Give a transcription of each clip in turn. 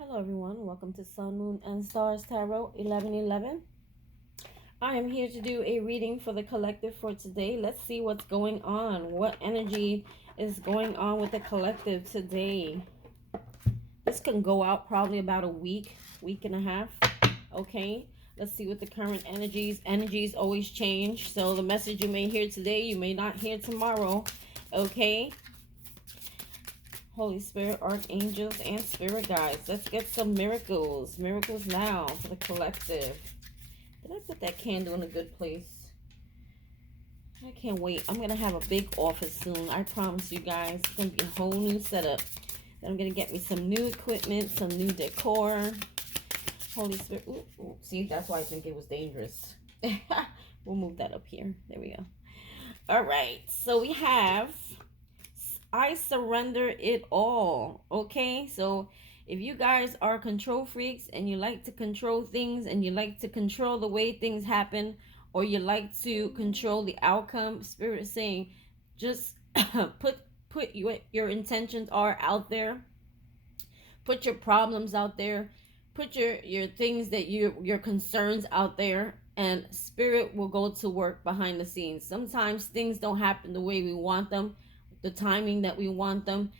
Hello everyone, welcome to Sun, Moon, and Stars Tarot 1111. I am here to do a reading for the collective for today. Let's see what's going on. What energy is going on with the collective today? This can go out probably about a week and a half. Okay, let's see what the current energies always change. So the message you may hear today, you may not hear tomorrow. Okay, Holy Spirit, archangels, and spirit guides. Let's get some miracles. Miracles now for the collective. Did I put that candle in a good place? I can't wait. I'm going to have a big office soon. I promise you guys. It's going to be a whole new setup. Then I'm going to get me some new equipment, some new decor. Holy Spirit. Ooh, ooh. See, that's why I think it was dangerous. We'll move that up here. There we go. All right. So we have... I surrender it all. Okay, so if you guys are control freaks and you like to control things and you like to control the way things happen, or you like to control the outcome, Spirit is saying just put your intentions are out there, put your problems out there, put your things that your concerns out there, and Spirit will go to work behind the scenes. Sometimes things don't happen the way we want them, the timing that we want them.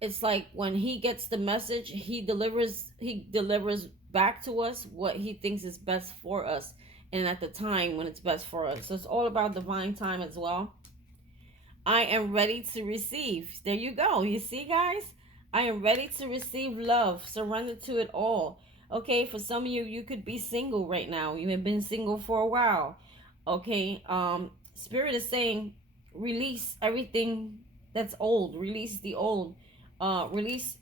It's like when he gets the message, he delivers back to us what he thinks is best for us, and at the time when it's best for us. So it's all about divine time as well. I am ready to receive. There you go. You see, guys, I am ready to receive love. Surrender to it all. Okay, for some of you, you could be single right now. You have been single for a while. Okay, Spirit is saying release everything that's old. Release the old. Release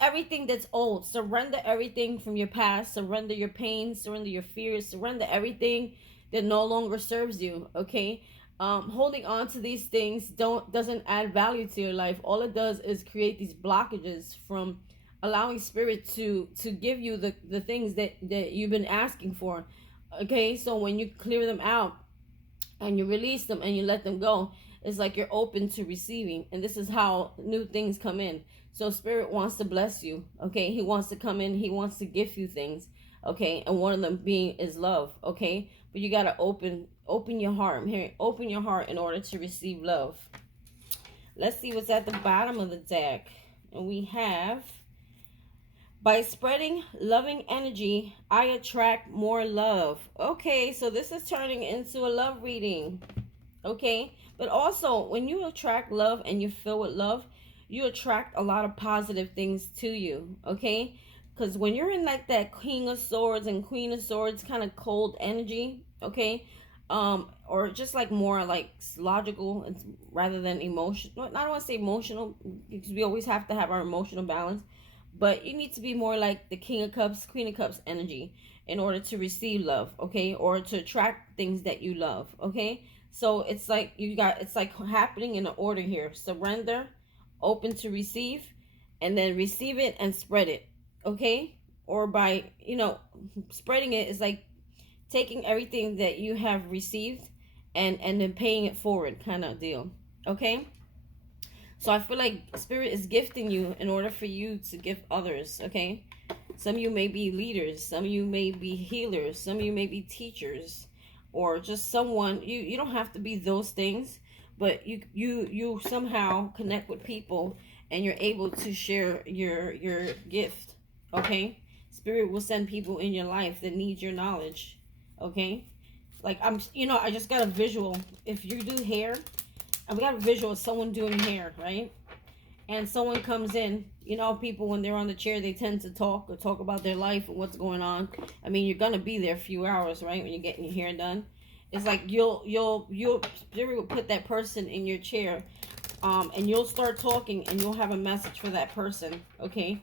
everything that's old. Surrender everything from your past. Surrender your pain. Surrender your fears. Surrender everything that no longer serves you. Okay, holding on to these things doesn't add value to your life. All it does is create these blockages from allowing Spirit to give you the things that you've been asking for. Okay, so when you clear them out and you release them and you let them go, it's like you're open to receiving, and this is how new things come in. So Spirit wants to bless you. Okay, he wants to come in, he wants to gift you things. Okay, and one of them being is love. Okay, but you got to open your heart. I'm hearing open your heart in order to receive love. Let's see what's at the bottom of the deck. And we have, by spreading loving energy, I attract more love. Okay, so this is turning into a love reading. Okay, but also when you attract love and you fill with love, you attract a lot of positive things to you. Okay, because when you're in like that King of Swords and Queen of Swords kind of cold energy, okay, or just like more like logical rather than emotional. I don't want to say emotional, because we always have to have our emotional balance, but you need to be more like the King of Cups, Queen of Cups energy in order to receive love. Okay, or to attract things that you love. Okay, so it's like it's like happening in an order here. Surrender, open to receive, and then receive it and spread it. Okay, or by spreading it is like taking everything that you have received and then paying it forward, kind of deal. Okay, so I feel like Spirit is gifting you in order for you to give others. Okay, some of you may be leaders, some of you may be healers, some of you may be teachers, or just someone. You don't have to be those things, but you somehow connect with people and you're able to share your gift. Okay, Spirit will send people in your life that need your knowledge. Okay, like I just got a visual. If you do hair, and we got a visual of someone doing hair, right? And someone comes in, people when they're on the chair, they tend to talk about their life and what's going on. I mean, you're gonna be there a few hours, right? When you're getting your hair done, it's like you'll Spirit will put that person in your chair, and you'll start talking, and you'll have a message for that person. Okay,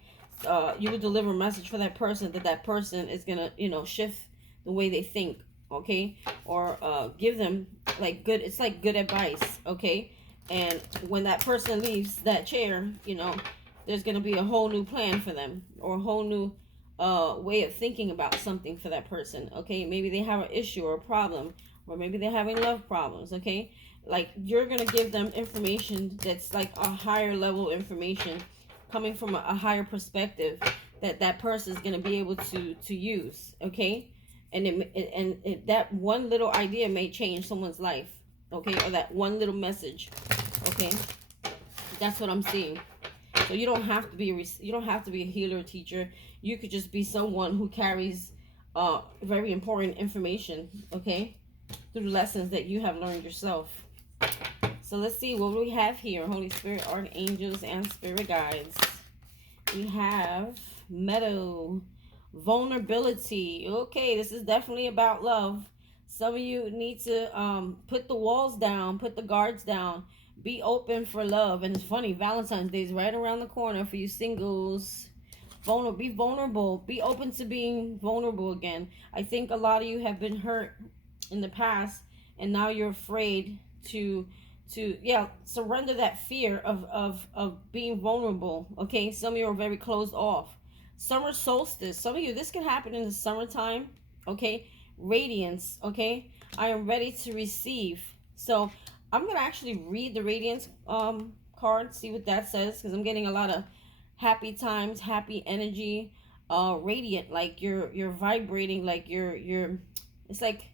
you will deliver a message for that person that person is gonna shift the way they think. Okay, or give them like good. It's like good advice. Okay. And when that person leaves that chair, there's going to be a whole new plan for them, or a whole new way of thinking about something for that person. Okay, maybe they have an issue or a problem, or maybe they're having love problems. Okay, like you're going to give them information that's like a higher level information coming from a higher perspective that that person is going to be able to use, okay? And that one little idea may change someone's life, okay? Or that one little message, okay? That's what I'm seeing. So you don't have to be a healer or teacher. You could just be someone who carries very important information, okay, through lessons that you have learned yourself. So let's see what we have here. Holy Spirit, archangels, and spirit guides. We have Meadow, vulnerability. Okay, this is definitely about love. Some of you need to put the walls down, put the guards down, be open for love. And it's funny, Valentine's Day is right around the corner for you singles. Be vulnerable. Be open to being vulnerable again. I think a lot of you have been hurt in the past, and now you're afraid to surrender that fear of being vulnerable. Okay, some of you are very closed off. Summer solstice. Some of you, this can happen in the summertime. Okay, radiance. Okay, I am ready to receive. So I'm gonna actually read the radiance card, see what that says, because I'm getting a lot of happy times, happy energy, radiant, like you're vibrating, like you're it's like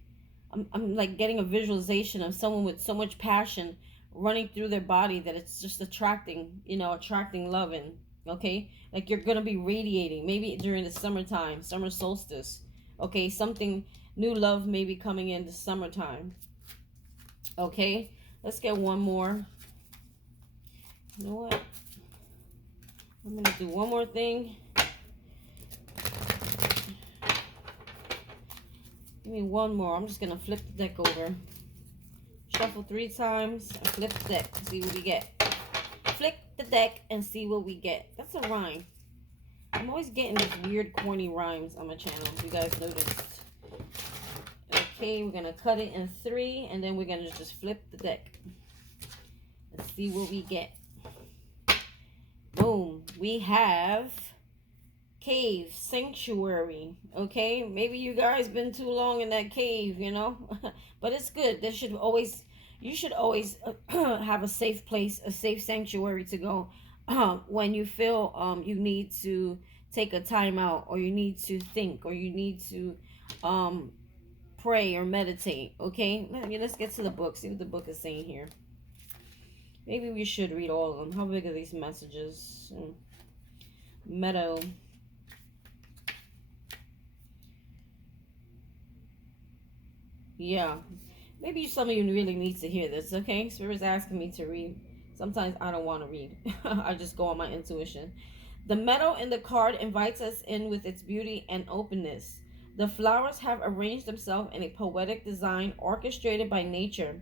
I'm like getting a visualization of someone with so much passion running through their body that it's just attracting love. And okay, like you're gonna be radiating, maybe during the summertime, summer solstice. Okay, something new, love may be coming in the summertime. Okay, let's get one more. You know what, I'm gonna do one more thing. Give me one more. I'm just gonna flip the deck over. Shuffle 3 times and flip the deck. See what we get. Flick the deck and see what we get. That's a rhyme. I'm always getting these weird, corny rhymes on my channel. If you guys noticed. Okay, we're gonna cut it in 3, and then we're gonna just flip the deck. Let's see what we get. Boom. We have cave, sanctuary. Okay, maybe you guys been too long in that cave, you know. But it's good. You should always have a safe place, a safe sanctuary to go when you feel you need to take a time out, or you need to think, or you need to pray or meditate. Okay, let's get to the book, see what the book is saying here. Maybe we should read all of them. How big are these messages? Meadow. Yeah, maybe some of you really need to hear this. Okay, Spirit's asking me to read. Sometimes I don't want to read. I just go on my intuition. The meadow in the card invites us in with its beauty and openness. The flowers have arranged themselves in a poetic design orchestrated by nature,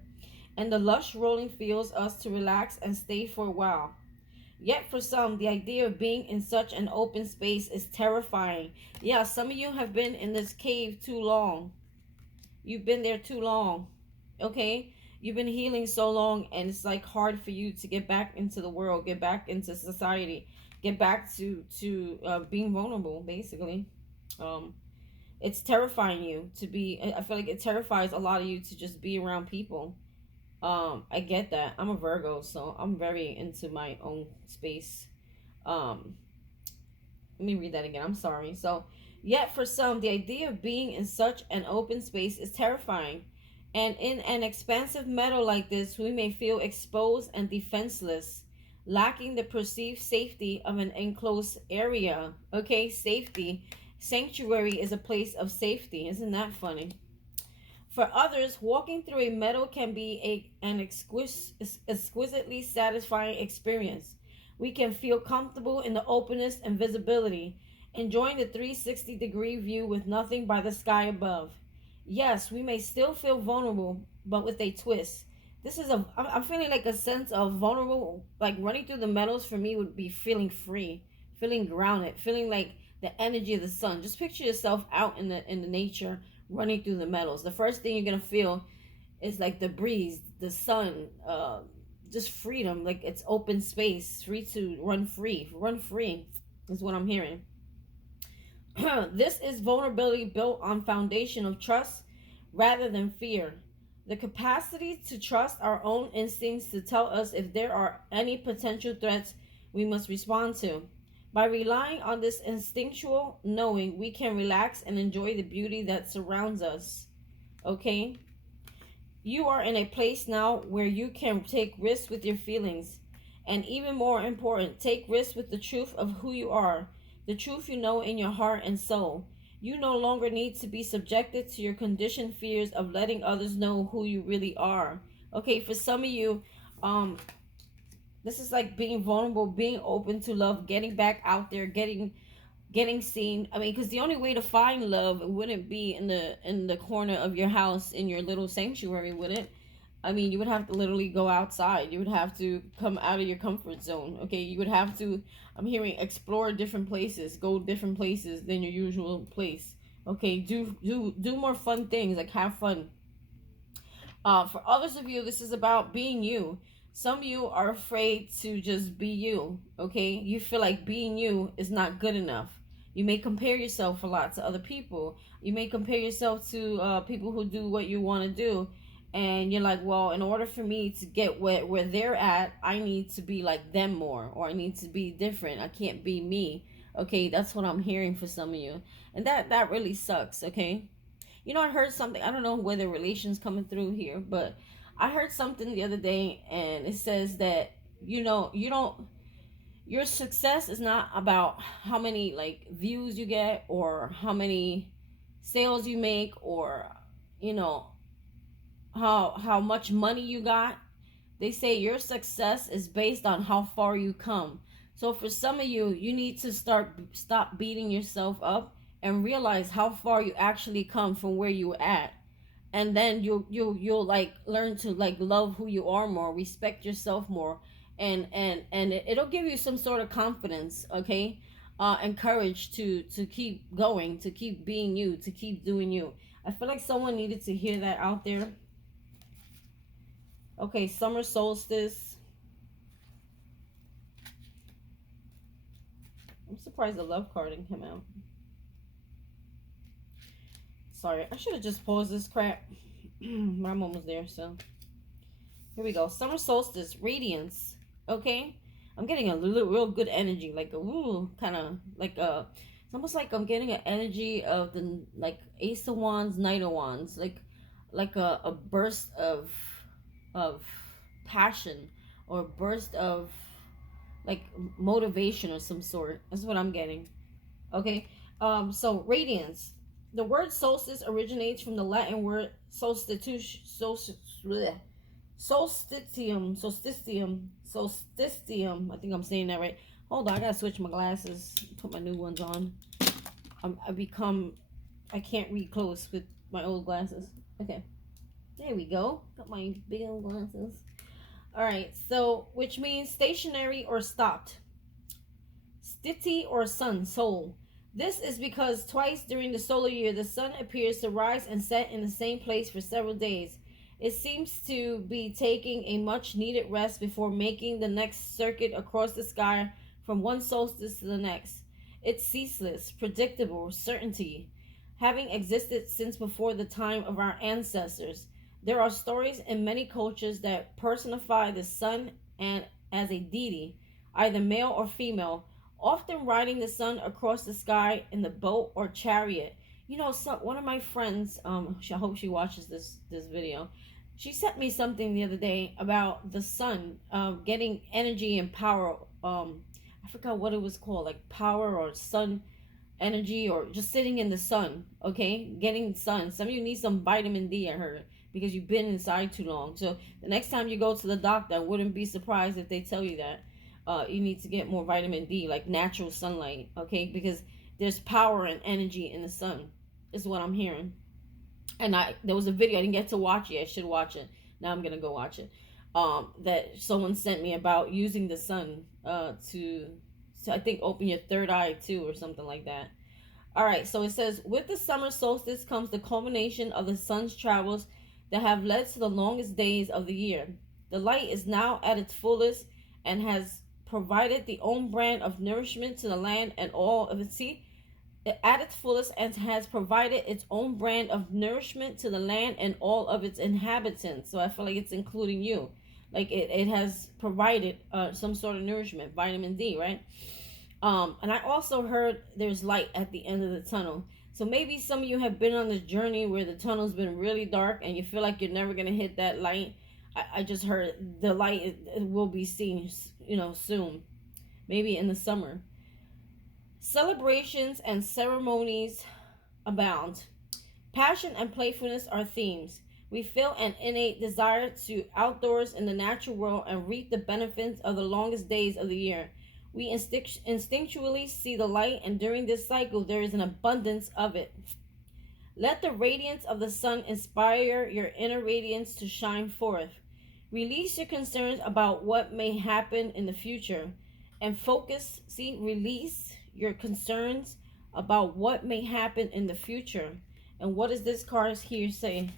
and the lush rolling fields us to relax and stay for a while. Yet for some, the idea of being in such an open space is terrifying. Yeah, some of you have been in this cave too long. You've been there too long. Okay? You've been healing so long, and it's like hard for you to get back into the world, get back into society, get back to being vulnerable, basically. It's terrifying you to be, I feel like it terrifies a lot of you to just be around people. I get that. I'm a Virgo, so I'm very into my own space. Let me read that again. I'm sorry. So, yet for some, the idea of being in such an open space is terrifying. And in an expansive meadow like this, we may feel exposed and defenseless, lacking the perceived safety of an enclosed area. Okay, safety. Sanctuary is a place of safety. Isn't that funny? For others, walking through a meadow can be an exquisitely satisfying experience. We can feel comfortable in the openness and visibility, enjoying the 360-degree view with nothing but the sky above. Yes, we may still feel vulnerable, but with a twist. I'm feeling like a sense of vulnerable, like running through the meadows for me would be feeling free, feeling grounded, feeling like the energy of the sun. Just picture yourself out in the nature, running through the meadows. The first thing you're gonna feel is like the breeze, the sun, just freedom, like it's open space, free to run free is what I'm hearing. This is vulnerability built on foundation of trust rather than fear. The capacity to trust our own instincts to tell us if there are any potential threats we must respond to. By relying on this instinctual knowing, we can relax and enjoy the beauty that surrounds us. Okay? You are in a place now where you can take risks with your feelings. And even more important, take risks with the truth of who you are, the truth you know in your heart and soul. You no longer need to be subjected to your conditioned fears of letting others know who you really are. Okay, for some of you, this is like being vulnerable, being open to love, getting back out there, getting seen. I mean, because the only way to find love wouldn't be in the corner of your house in your little sanctuary, would it? I mean, you would have to literally go outside. You would have to come out of your comfort zone. Okay, you would have to, I'm hearing, explore different places, go different places than your usual place. Okay, do more fun things, like have fun. For others of you, this is about being you. Some of you are afraid to just be you. Okay, you feel like being you is not good enough. You may compare yourself a lot to other people. You may compare yourself to people who do what you want to do, and you're like, well, in order for me to get where they're at, I need to be like them more, or I need to be different. I can't be me. Okay, that's what I'm hearing for some of you, and that really sucks. Okay, you know, I heard something. I don't know whether relations coming through here, but I heard something the other day, and it says that, you know, you don't, your success is not about how many like views you get, or how many sales you make, or, you know, how much money you got. They say your success is based on how far you come. So for some of you, you need to stop beating yourself up and realize how far you actually come from where you were at. And then you'll like learn to like love who you are more, respect yourself more, and it'll give you some sort of confidence, okay? And courage to keep going, to keep being you, to keep doing you. I feel like someone needed to hear that out there. Okay, summer solstice. I'm surprised the love card didn't come out. Sorry, I should have just paused this crap. My mom was there, so. Here we go. Summer solstice, radiance. Okay? I'm getting a real good energy. Like a, ooh, kind of, like it's almost like I'm getting an energy of the, like, Ace of Wands, Knight of Wands. Like a burst of passion, or a burst of like motivation of some sort. That's what I'm getting. Okay, so radiance. The word solstice originates from the Latin word solstitium, solstitium. I think I'm saying that right. Hold on, I gotta switch my glasses, put my new ones on. I can't read close with my old glasses. Okay, there we go. Got my big old glasses. All right, so which means stationary or stopped. Stiti or sun, soul. This is because twice during the solar year, the sun appears to rise and set in the same place for several days. It seems to be taking a much needed rest before making the next circuit across the sky from one solstice to the next. It's ceaseless, predictable certainty, having existed since before the time of our ancestors. There are stories in many cultures that personify the sun and as a deity, either male or female, often riding the sun across the sky in the boat or chariot. You know, one of my friends, I hope she watches this video. She sent me something the other day about the sun, getting energy and power. I forgot what it was called, like power or sun energy, or just sitting in the sun. Okay, getting sun. Some of you need some vitamin D, I heard, because you've been inside too long. So the next time you go to the doctor, I wouldn't be surprised if they tell you that you need to get more vitamin D, like natural sunlight. Okay, because there's power and energy in the sun, is what I'm hearing. And there was a video I didn't get to watch it. I should watch it. Now I'm gonna go watch it. That someone sent me about using the sun to I think open your third eye too, or something like that. All right, so it says, with the summer solstice comes the culmination of the sun's travels that have led to the longest days of the year. The light is now at its fullest and has provided the own brand of nourishment to the land and all of its at its fullest, and has provided its own brand of nourishment to the land and all of its inhabitants. So I feel like it's including you. Like it has provided some sort of nourishment, vitamin D, right? And I also heard there's light at the end of the tunnel. So maybe some of you have been on this journey where the tunnel's been really dark and you feel like you're never gonna hit that light. I just heard the light it will be seen, soon, maybe in the summer. Celebrations and ceremonies abound. Passion and playfulness are themes. We feel an innate desire to outdoors in the natural world and reap the benefits of the longest days of the year. We instinctually see the light, and during this cycle, there is an abundance of it. Let the radiance of the sun inspire your inner radiance to shine forth. Release your concerns about what may happen in the future and focus. Release your concerns about what may happen in the future. And what does this card here say?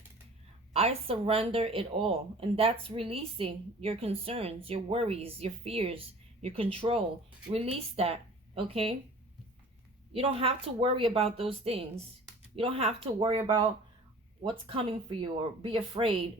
I surrender it all. And that's releasing your concerns, your worries, your fears, your control. Release that, okay? You don't have to worry about those things. You don't have to worry about what's coming for you or be afraid.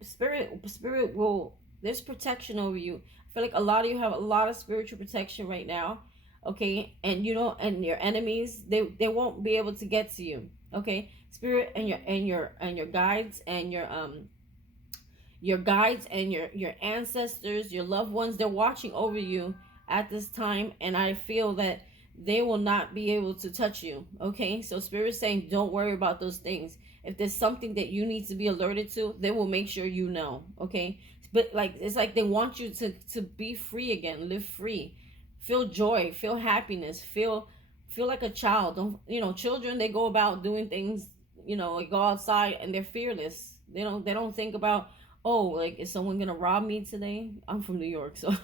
Spirit will, there's protection over you. I feel like a lot of you have a lot of spiritual protection right now, okay? And and your enemies, they won't be able to get to you, okay? Spirit and your guides and your guides and your ancestors, your loved ones, they're watching over you at this time, and I feel that they will not be able to touch you, okay? So Spirit's saying don't worry about those things. If there's something that you need to be alerted to, they will make sure you know, okay? But it's like they want you to be free again, live free, feel joy, feel happiness, feel like a child. Don't children, they go about doing things, like go outside and they're fearless. They don't think about, oh, like, is someone gonna rob me today? I'm from New York, so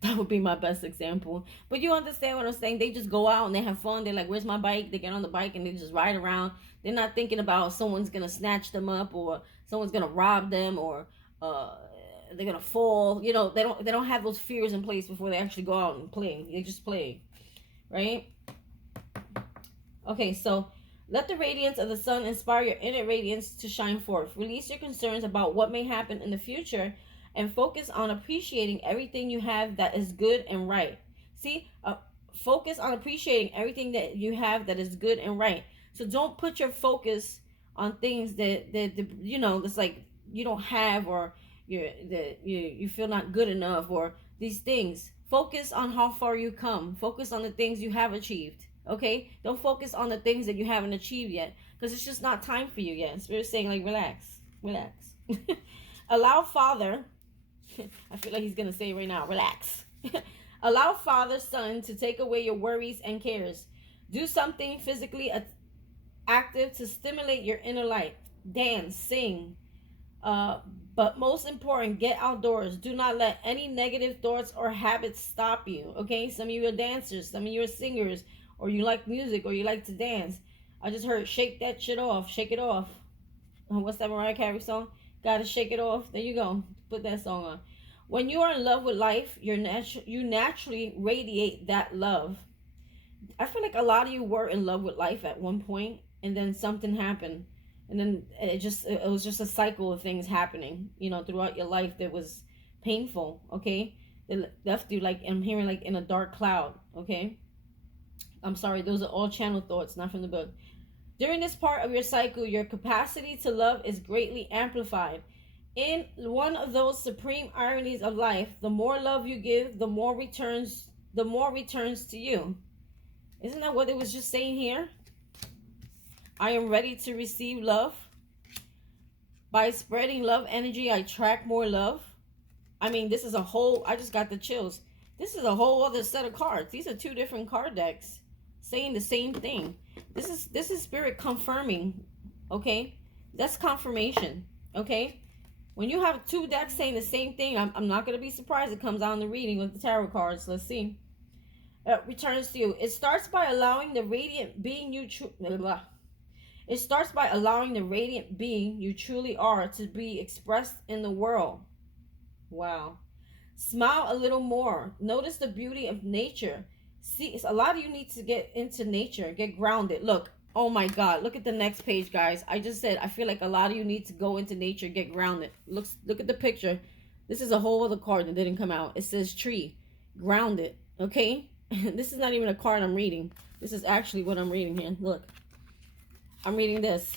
that would be my best example. But you understand what I'm saying? They just go out and they have fun. They're like, where's my bike? They get on the bike and they just ride around. They're not thinking about someone's gonna snatch them up or someone's gonna rob them or they're gonna fall. They don't have those fears in place before they actually go out and play. They just play, right? Okay, so let the radiance of the sun inspire your inner radiance to shine forth. Release your concerns about what may happen in the future and focus on appreciating everything you have that is good and right. Focus on appreciating everything that you have that is good and right. So don't put your focus on things that that's like you don't have, or you feel not good enough, or these things. Focus on how far you come. Focus on the things you have achieved. Okay, don't focus on the things that you haven't achieved yet, because it's just not time for you yet. Spirit's saying, like, relax. Allow Father, I feel like he's gonna say right now, relax. Allow Father, Son to take away your worries and cares. Do something physically active to stimulate your inner light. Dance, sing, but most important, get outdoors. Do not let any negative thoughts or habits stop you. Okay, some of you are dancers, some of you are singers, or you like music, or you like to dance. I just heard shake that shit off. Shake it off. What's that Mariah Carey song? Gotta shake it off. There you go. Put that song on. When you are in love with life, you naturally radiate that love. I feel like a lot of you were in love with life at one point, and then something happened. And then it was just a cycle of things happening, throughout your life that was painful, okay? It left you, like, I'm hearing, like, in a dark cloud, okay? I'm sorry, those are all channel thoughts, not from the book. During this part of your cycle, your capacity to love is greatly amplified. In one of those supreme ironies of life, the more love you give, the more returns to you. Isn't that what it was just saying here? I am ready to receive love. By spreading love energy, I attract more love. I mean, this is a whole, I just got the chills. This is a whole other set of cards. These are two different card decks saying the same thing. This is Spirit confirming, okay? That's confirmation, okay? When you have two decks saying the same thing, I'm not going to be surprised it comes out in the reading with the tarot cards. Let's see. Returns to you. It starts by allowing the radiant being you It starts by allowing the radiant being you truly are to be expressed in the world. Wow. Smile a little more. Notice the beauty of nature. See, a lot of you need to get into nature, get grounded. Look, oh my God, look at the next page, guys. I just said I feel like a lot of you need to go into nature, get grounded. Look at the picture. This is a whole other card that didn't come out. It says tree, grounded, okay? This is not even a card I'm reading. This is actually what I'm reading here. Look, I'm reading this.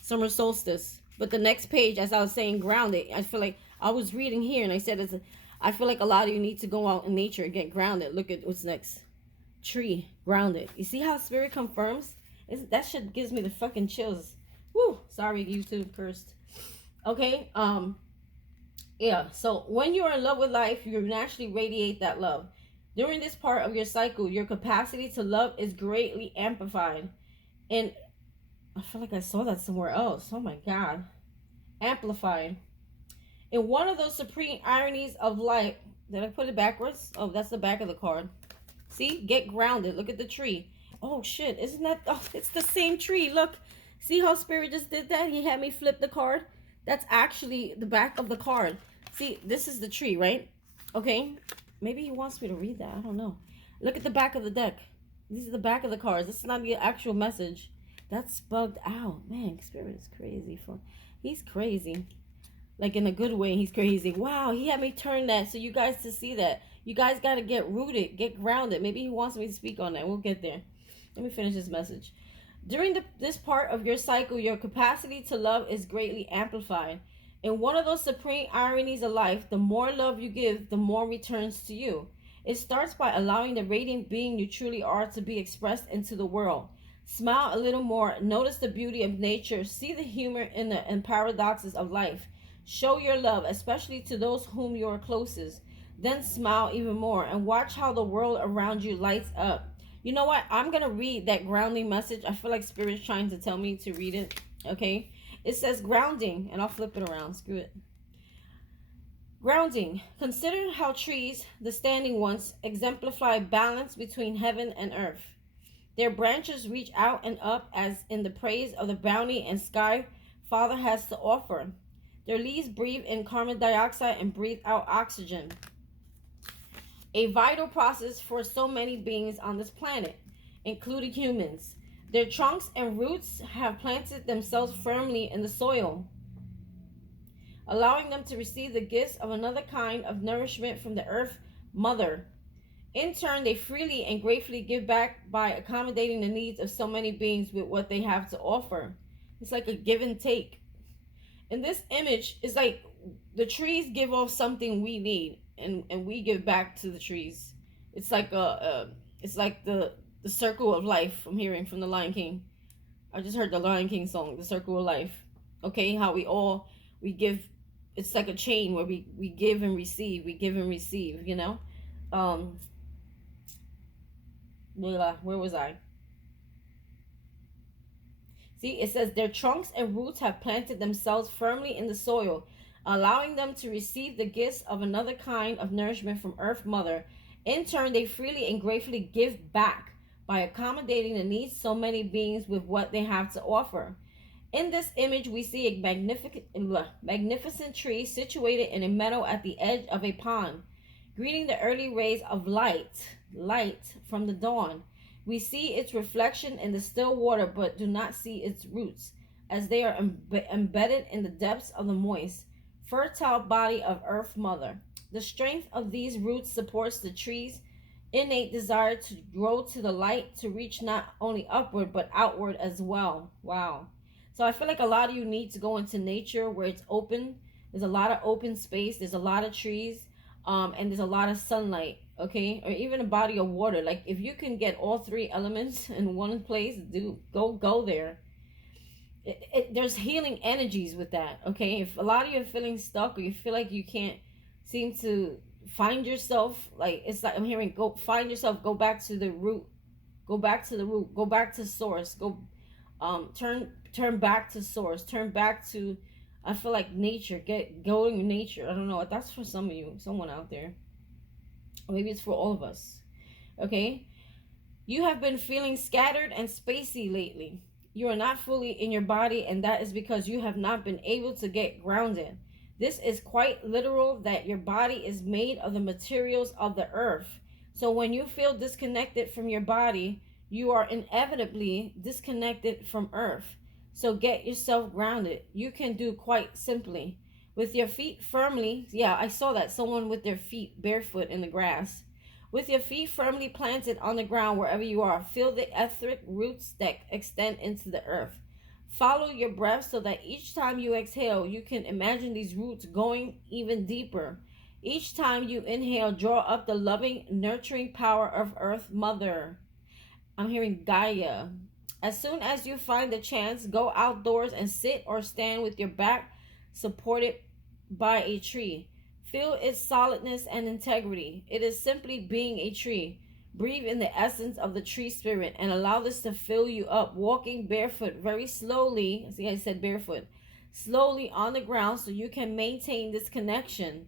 Summer solstice. But the next page, as I was saying, grounded, I feel like I was reading here and I said, I feel like a lot of you need to go out in nature and get grounded. Look at what's next. Tree, grounded. You see how spirit confirms? That shit gives me the fucking chills. Woo! Sorry, YouTube cursed. Okay, yeah. So when you're in love with life, you naturally radiate that love. During this part of your cycle, your capacity to love is greatly amplified. And I feel like I saw that somewhere else. Oh my God. Amplified. In one of those supreme ironies of life, did I put it backwards? Oh, that's the back of the card. See, get grounded. Look at the tree. Oh shit, isn't that, oh, it's the same tree. Look, see how spirit just did that? He had me flip the card. That's actually the back of the card. See, this is the tree, right? Okay, maybe he wants me to read that. I don't know. Look at the back of the deck. These are the back of the cards. This is not the actual message. That's bugged out. Man, spirit is crazy. He's crazy. Like in a good way, he's crazy. Wow, he had me turn that so you guys to see that. You guys got to get rooted, get grounded. Maybe he wants me to speak on that. We'll get there. Let me finish this message. During this part of your cycle, your capacity to love is greatly amplified. In one of those supreme ironies of life, the more love you give, the more returns to you. It starts by allowing the radiant being you truly are to be expressed into the world. Smile a little more, notice the beauty of nature, see the humor in the paradoxes of life. Show your love, especially to those whom you are closest. Then smile even more and watch how the world around you lights up. You know what? I'm going to read that grounding message. I feel like Spirit's trying to tell me to read it. Okay? It says grounding, and I'll flip it around. Screw it. Grounding. Consider how trees, the standing ones, exemplify balance between heaven and earth. Their branches reach out and up as in the praise of the bounty and sky Father has to offer. Their leaves breathe in carbon dioxide and breathe out oxygen. A vital process for so many beings on this planet, including humans. Their trunks and roots have planted themselves firmly in the soil, allowing them to receive the gifts of another kind of nourishment from the earth mother. In turn, they freely and gratefully give back by accommodating the needs of so many beings with what they have to offer. It's like a give and take. In this image, it's like the trees give off something we need, and we give back to the trees. It's like it's like the circle of life. I'm hearing from the Lion King. I just heard the Lion King song, the circle of life. Okay, how we give. It's like a chain where we give and receive. We give and receive. You know. Where was I? See, it says their trunks and roots have planted themselves firmly in the soil, allowing them to receive the gifts of another kind of nourishment from Earth Mother. In turn, they freely and gratefully give back by accommodating the needs so many beings with what they have to offer. In this image, we see a magnificent tree situated in a meadow at the edge of a pond, greeting the early rays of light from the dawn. We see its reflection in the still water, but do not see its roots, as they are embedded in the depths of the moist, fertile body of Earth Mother. The strength of these roots supports the tree's innate desire to grow to the light, to reach not only upward, but outward as well. Wow. So I feel like a lot of you need to go into nature where it's open. There's a lot of open space. There's a lot of trees. And there's a lot of sunlight, okay, or even a body of water. Like if you can get all three elements in one place, go there. There's healing energies with that, okay. If a lot of you are feeling stuck, or you feel like you can't seem to find yourself, like it's like I'm hearing, go find yourself, go back to the root, go back to source, turn back to source, turn back to, I feel like nature, go in nature. I don't know. That's for some of you, someone out there. Or maybe it's for all of us. Okay? You have been feeling scattered and spacey lately. You are not fully in your body, and that is because you have not been able to get grounded. This is quite literal, that your body is made of the materials of the earth. So when you feel disconnected from your body, you are inevitably disconnected from earth. So get yourself grounded. You can do quite simply. With your feet firmly, yeah, I saw that. Someone with their feet barefoot in the grass. With your feet firmly planted on the ground wherever you are, feel the etheric roots that extend into the earth. Follow your breath so that each time you exhale, you can imagine these roots going even deeper. Each time you inhale, draw up the loving, nurturing power of Earth Mother. I'm hearing Gaia. As soon as you find the chance, go outdoors and sit or stand with your back supported by a tree. Feel its solidness and integrity. It is simply being a tree. Breathe in the essence of the tree spirit and allow this to fill you up. Walking barefoot very slowly. See, I said barefoot. Slowly on the ground so you can maintain this connection.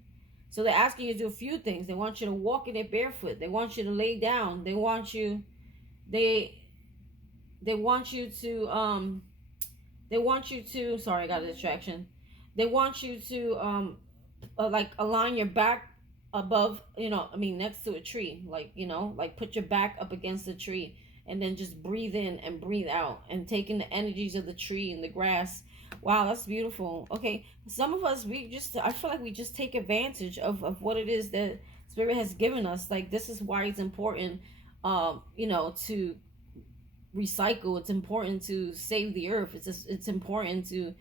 So they're asking you to do a few things. They want you to walk in it barefoot. They want you to lay down. They want you they want you to sorry, I got a distraction. They want you to like align your back above, next to a tree, like, like put your back up against the tree and then just breathe in and breathe out and take in the energies of the tree and the grass. Wow, that's beautiful. Okay, some of us, I feel like we just take advantage of what it is that spirit has given us. Like, this is why it's important to recycle. It's important to save the earth. It's important to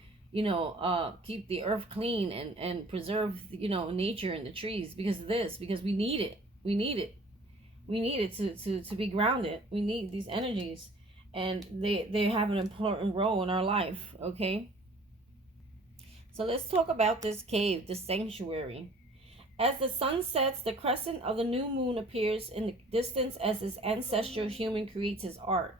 keep the earth clean and preserve nature and the trees because we need it. We need it to be grounded. We need these energies, and they have an important role in our life. Okay, so let's talk about this cave, this sanctuary. As the sun sets, the crescent of the new moon appears in the distance as this ancestral human creates his art,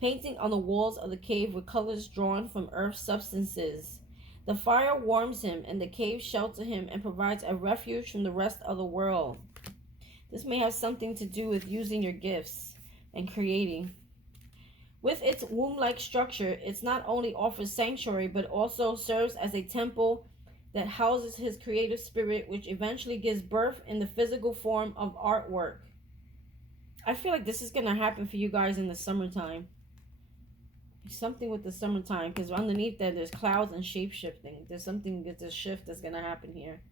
painting on the walls of the cave with colors drawn from earth's substances. The fire warms him, and the cave shelters him and provides a refuge from the rest of the world. This may have something to do with using your gifts and creating. With its womb-like structure, it not only offers sanctuary, but also serves as a temple that houses his creative spirit, which eventually gives birth in the physical form of artwork. I feel like this is going to happen for you guys in the summertime. Something with the summertime, because underneath that there's clouds and shape-shifting. There's something with this shift that's going to happen here.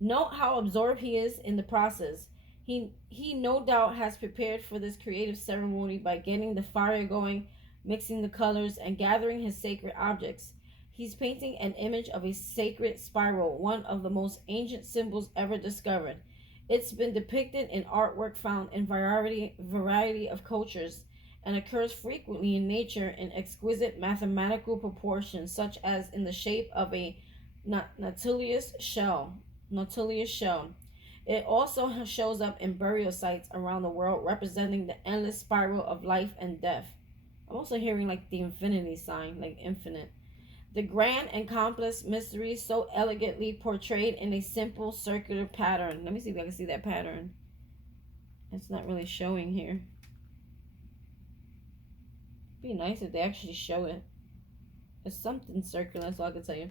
Note how absorbed he is in the process. He no doubt has prepared for this creative ceremony by getting the fire going, mixing the colors, and gathering his sacred objects. He's painting an image of a sacred spiral, one of the most ancient symbols ever discovered. It's been depicted in artwork found in variety of cultures and occurs frequently in nature in exquisite mathematical proportions, such as in the shape of a Nautilus shell. It also shows up in burial sites around the world, representing the endless spiral of life and death. I'm also hearing like the infinity sign, like infinite. The grand and complex mystery so elegantly portrayed in a simple circular pattern. Let me see if I can see that pattern. It's not really showing here. It'd be nice if they actually show it. It's something circular, that's all I can tell you.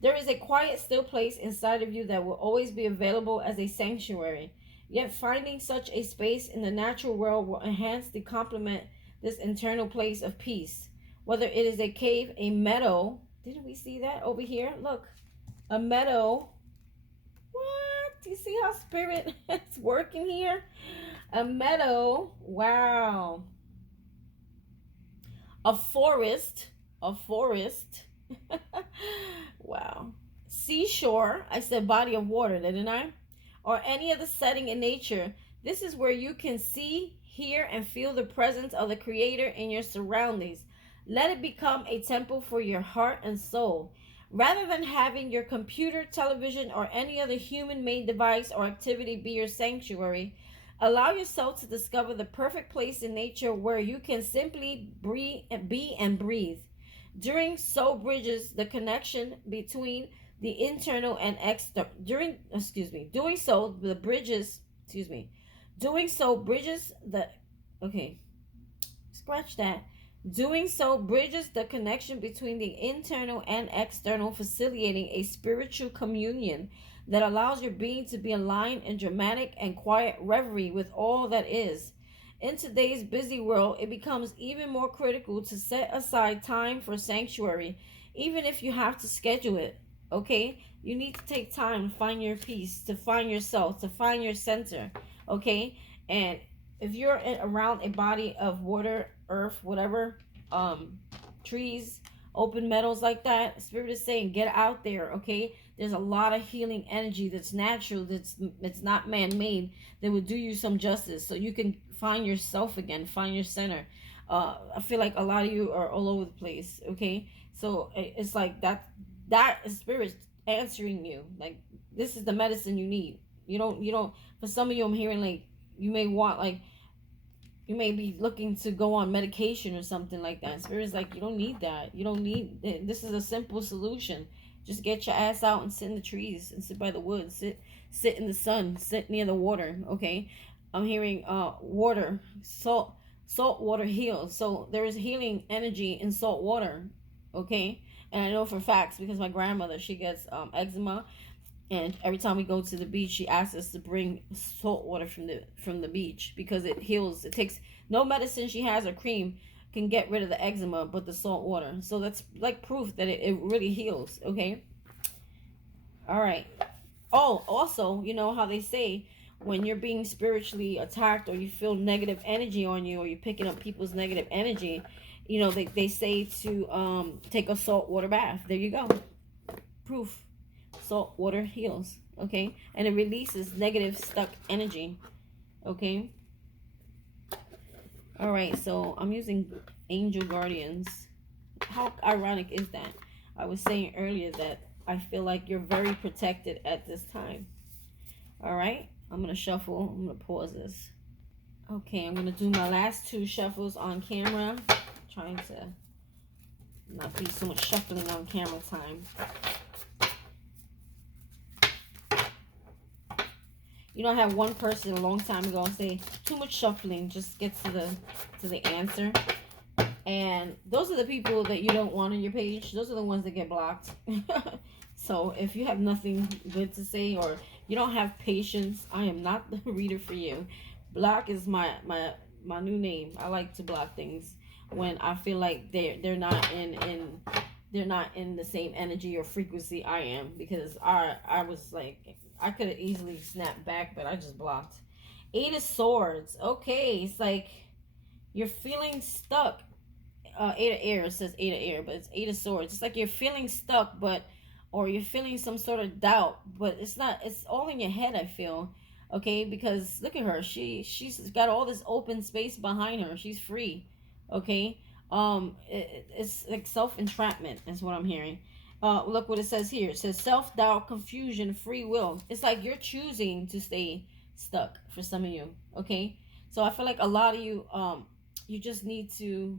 There is a quiet, still place inside of you that will always be available as a sanctuary. Yet finding such a space in the natural world will enhance the complement this internal place of peace. Whether it is a cave, a meadow. Didn't we see that over here? Look, a meadow. What? Do you see how spirit is working here? A meadow. Wow. A forest. Wow. Seashore. I said body of water, didn't I? Or any other setting in nature. This is where you can see, hear, and feel the presence of the Creator in your surroundings. Let it become a temple for your heart and soul. Rather than having your computer, television, or any other human-made device or activity be your sanctuary, allow yourself to discover the perfect place in nature where you can simply be and breathe. Doing so bridges the connection between the internal and external. Doing so bridges the connection between the internal and external, facilitating a spiritual communion that allows your being to be aligned in dramatic and quiet reverie with all that is. In today's busy world, it becomes even more critical to set aside time for sanctuary. even if you have to schedule it, okay? You need to take time to find your peace, to find yourself, to find your center, okay? And if you're around a body of water, earth, whatever, trees, open metals like that, Spirit is saying get out there, okay? There's a lot of healing energy that's natural, that's not man-made, that will do you some justice, so you can find yourself again, find your center. I feel like a lot of you are all over the place, okay? So it's like that is Spirit answering you. Like, this is the medicine you need. You don't for some of you, I'm hearing like you may want, like, you may be looking to go on medication or something like that. Spirit's like, you don't need that. You don't need, this is a simple solution. Just get your ass out and sit in the trees and sit by the woods. Sit in the sun. Sit near the water. Okay. I'm hearing water, salt water heals. So there is healing energy in salt water. Okay. And I know for facts because my grandmother, she gets eczema, and every time we go to the beach, she asks us to bring salt water from the beach because it heals. It takes no medicine she has or cream can get rid of the eczema, but the salt water. So that's like proof that it really heals. Okay. All right. Oh, also, you know how they say when you're being spiritually attacked, or you feel negative energy on you, or you're picking up people's negative energy, you know, they say to take a salt water bath. There you go. Proof. Salt water heals, okay? And it releases negative stuck energy, okay? All right, so I'm using angel guardians. How ironic is that? I was saying earlier that I feel like you're very protected at this time. All right, I'm gonna shuffle. I'm gonna pause this. Okay, I'm gonna do my last two shuffles on camera, trying to not be so much shuffling on camera time. You know, I had one person a long time ago say, too much shuffling, just get to the answer. And those are the people that you don't want on your page. Those are the ones that get blocked. So if you have nothing good to say, or you don't have patience, I am not the reader for you. Block is my new name. I like to block things when I feel like they're not in the same energy or frequency I am, because I was like, I could have easily snapped back, but I just blocked. 8 of Swords. Okay, it's like you're feeling stuck. 8 of Air, it says 8 of Air, but it's 8 of Swords. It's like you're feeling stuck, or you're feeling some sort of doubt, but it's not. It's all in your head, I feel. Okay, because look at her. She's got all this open space behind her. She's free. Okay. It's like self-entrapment is what I'm hearing. Look what it says here. It says self-doubt, confusion, free will. It's like you're choosing to stay stuck for some of you. Okay. So I feel like a lot of you, you just need to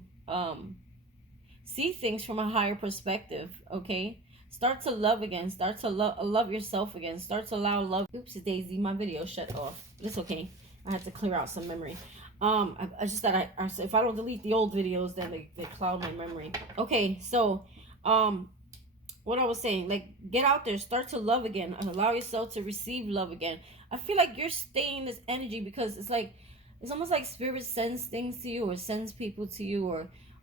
see things from a higher perspective. Okay. Start to love again. Start to love yourself again. Start to allow love. Oops, Daisy, my video shut off. But it's okay. I had to clear out some memory. I just thought I if I don't delete the old videos, then they cloud my memory. Okay, so what I was saying, like, get out there, start to love again, and allow yourself to receive love again. I feel like you're staying in this energy because it's like, it's almost like Spirit sends things to you, or sends people to you,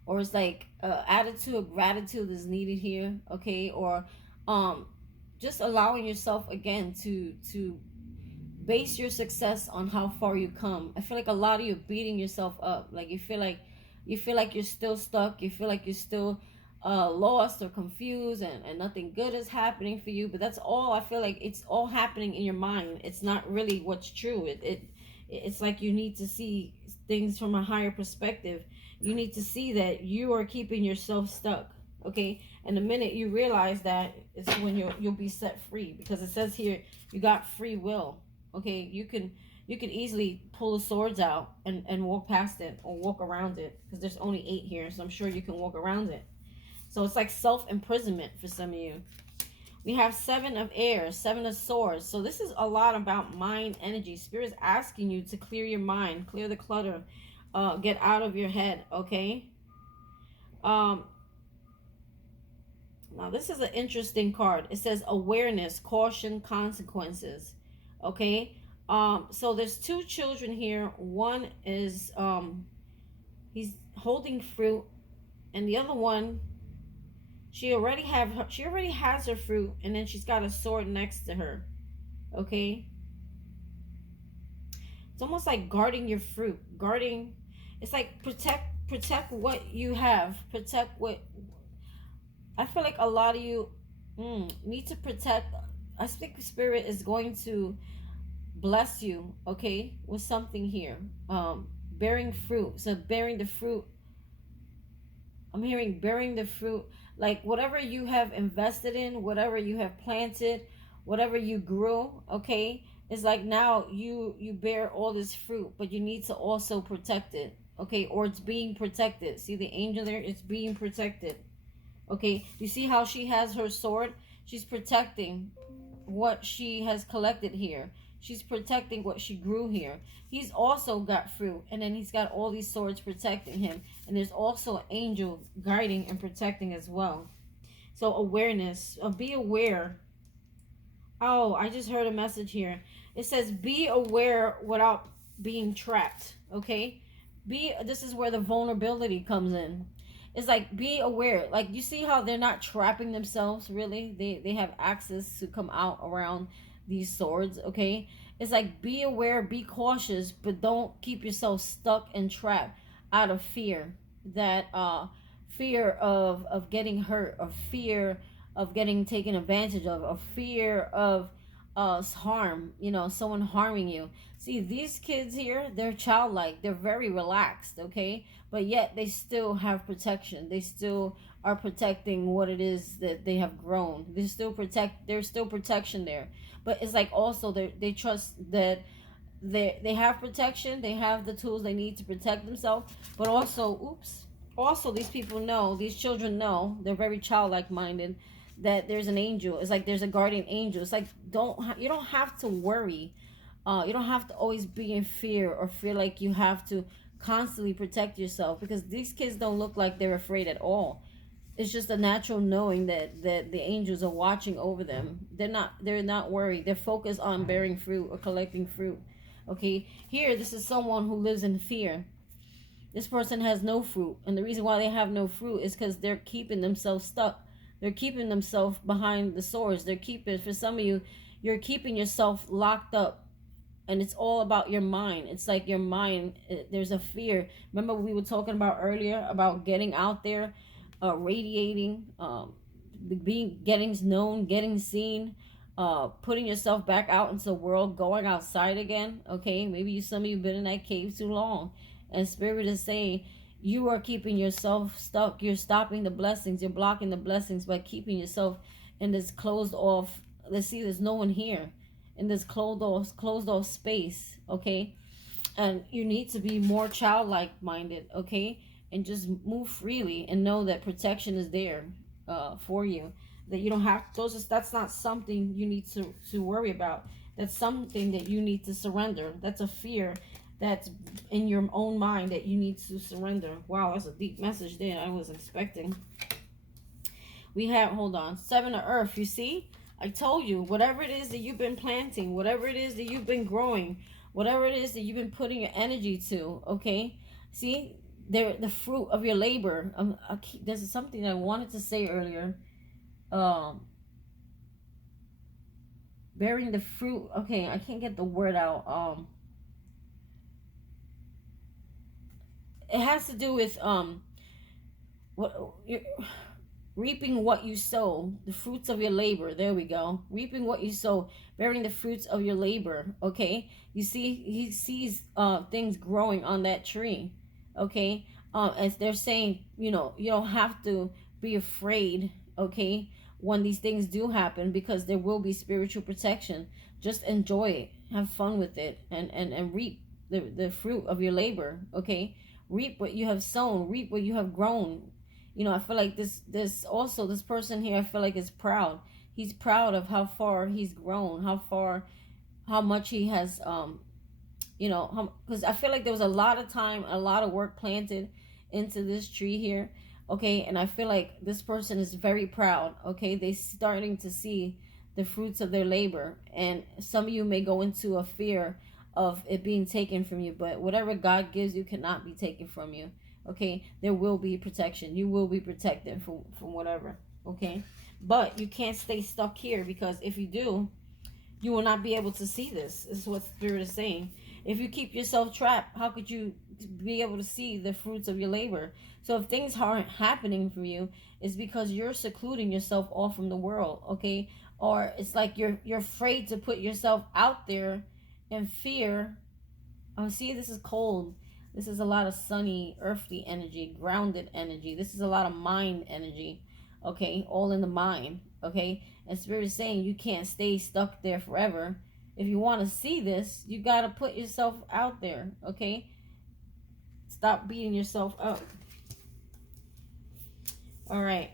or it's like attitude of gratitude is needed here. Okay, or just allowing yourself again to base your success on how far you come. I feel like a lot of you are beating yourself up. Like you feel like you're still stuck. You feel like you're still lost or confused, and nothing good is happening for you. But that's all. I feel like it's all happening in your mind. It's not really what's true. It's like you need to see things from a higher perspective. You need to see that you are keeping yourself stuck. Okay, and the minute you realize that, it's when you'll be set free, because it says here you got free will. Okay, you can easily pull the swords out and walk past it or walk around it, because there's only 8 here, so I'm sure you can walk around it. So it's like self-imprisonment for some of you. We have 7 of Air, 7 of Swords. So this is a lot about mind energy. Spirit's asking you to clear your mind, clear the clutter, get out of your head. Okay. Now this is an interesting card. It says awareness, caution, consequences. Okay. So there's 2 children here. One is he's holding fruit, and the other one she already has her fruit, and then she's got a sword next to her. Okay, it's almost like guarding your fruit, guarding. It's like protect what you have, protect what. I feel like a lot of you need to protect. I think spirit is going to bless you, okay, with something here. Bearing fruit. So bearing the fruit. I'm hearing bearing the fruit. Like whatever you have invested in, whatever you have planted, whatever you grew, okay, it's like now you bear all this fruit, but you need to also protect it, okay, or it's being protected. See the angel there? It's being protected. Okay, you see how she has her sword? She's protecting what she has collected here. She's protecting what she grew here. He's also got fruit, and then he's got all these swords protecting him. And there's also an angel guiding and protecting as well. So awareness, be aware. Oh, I just heard a message here. It says be aware without being trapped. Okay, this is where the vulnerability comes in. It's like be aware. Like you see how they're not trapping themselves really. They have access to come out around these swords. Okay, it's like be aware, be cautious, but don't keep yourself stuck and trapped out of fear. That fear of getting hurt, or fear of getting taken advantage of, or fear of harm, someone harming you. See, these kids here, they're childlike, they're very relaxed, okay, but yet they still have protection. They still are protecting what it is that they have grown. There's still protection there, but it's like also they trust that they have protection, they have the tools they need to protect themselves, but also these people know, these children know, they're very childlike minded, that there's an angel. It's like there's a guardian angel. It's like you don't have to worry. You don't have to always be in fear or feel like you have to constantly protect yourself, because these kids don't look like they're afraid at all. It's just a natural knowing that the angels are watching over them. They're not worried. They're focused on bearing fruit or collecting fruit. Okay, here this is someone who lives in fear. This person has no fruit, and the reason why they have no fruit is because they're keeping themselves stuck. They're keeping themselves behind the swords. For some of you, you're keeping yourself locked up, and it's all about your mind. It's like your mind, there's a fear. Remember we were talking about earlier about getting out there, radiating, getting known, getting seen, putting yourself back out into the world, going outside again. Okay, maybe some of you been in that cave too long, and spirit is saying you are keeping yourself stuck. You're stopping the blessings. You're blocking the blessings by keeping yourself in this closed off. Let's see, there's no one here in this closed off space. Okay, and you need to be more childlike minded. Okay, and just move freely and know that protection is there for you. That you don't have that's not something you need to worry about. That's something that you need to surrender. That's a fear that's in your own mind that you need to surrender. Wow, that's a deep message there. I was expecting. We have, hold on, 7 of Earth. You see, I told you, whatever it is that you've been planting, whatever it is that you've been growing, whatever it is that you've been putting your energy to, okay? See, they're the fruit of your labor. There's something I wanted to say earlier. Bearing the fruit. Okay, I can't get the word out. It has to do with reaping what you sow, the fruits of your labor. There we go. Reaping what you sow, bearing the fruits of your labor. Okay, you see, he sees things growing on that tree. Okay, as they're saying, you don't have to be afraid. Okay, when these things do happen, because there will be spiritual protection. Just enjoy it, have fun with it, and reap the fruit of your labor. Okay, reap what you have sown, reap what you have grown. I feel like this person here, I feel like is proud. He's proud of how far he's grown, how much he has, because I feel like there was a lot of time, a lot of work planted into this tree here. Okay, and I feel like this person is very proud. Okay, they starting to see the fruits of their labor, and some of you may go into a fear of it being taken from you, but whatever God gives you cannot be taken from you. Okay, there will be protection. You will be protected from whatever. okay? But you can't stay stuck here, because if you do, you will not be able to see this. This is what Spirit is saying. If you keep yourself trapped, how could you be able to see the fruits of your labor? So if things aren't happening for you, it's because you're secluding yourself off from the world, okay? Or it's like you're afraid to put yourself out there in fear. Oh, see, this is cold. This is a lot of sunny, earthly energy, grounded energy. This is a lot of mind energy, okay? All in the mind, okay? And Spirit is saying you can't stay stuck there forever. If you want to see this, you got to put yourself out there, okay? Stop beating yourself up. All right.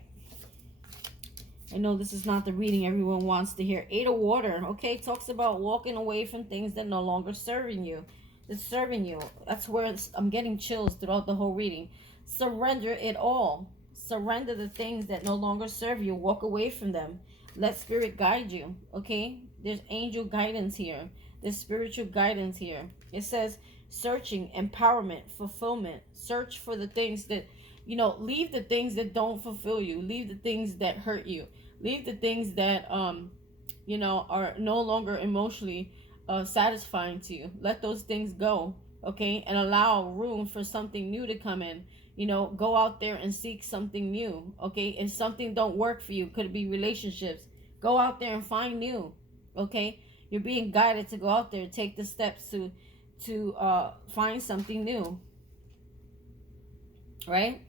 I know this is not the reading everyone wants to hear. 8 of Water, okay? Talks about walking away from things that no longer serving you. It's serving you. That's where I'm getting chills throughout the whole reading. Surrender it all. Surrender the things that no longer serve you. Walk away from them. Let Spirit guide you, okay? There's angel guidance here. There's spiritual guidance here. It says searching, empowerment, fulfillment. Search for the things that, leave the things that don't fulfill you. Leave the things that hurt you. Leave the things that, are no longer emotionally satisfying to you. Let those things go, okay? And allow room for something new to come in. Go out there and seek something new, okay? If something don't work for you, could it be relationships? Go out there and find new, okay? You're being guided to go out there, take the steps to find something new, right?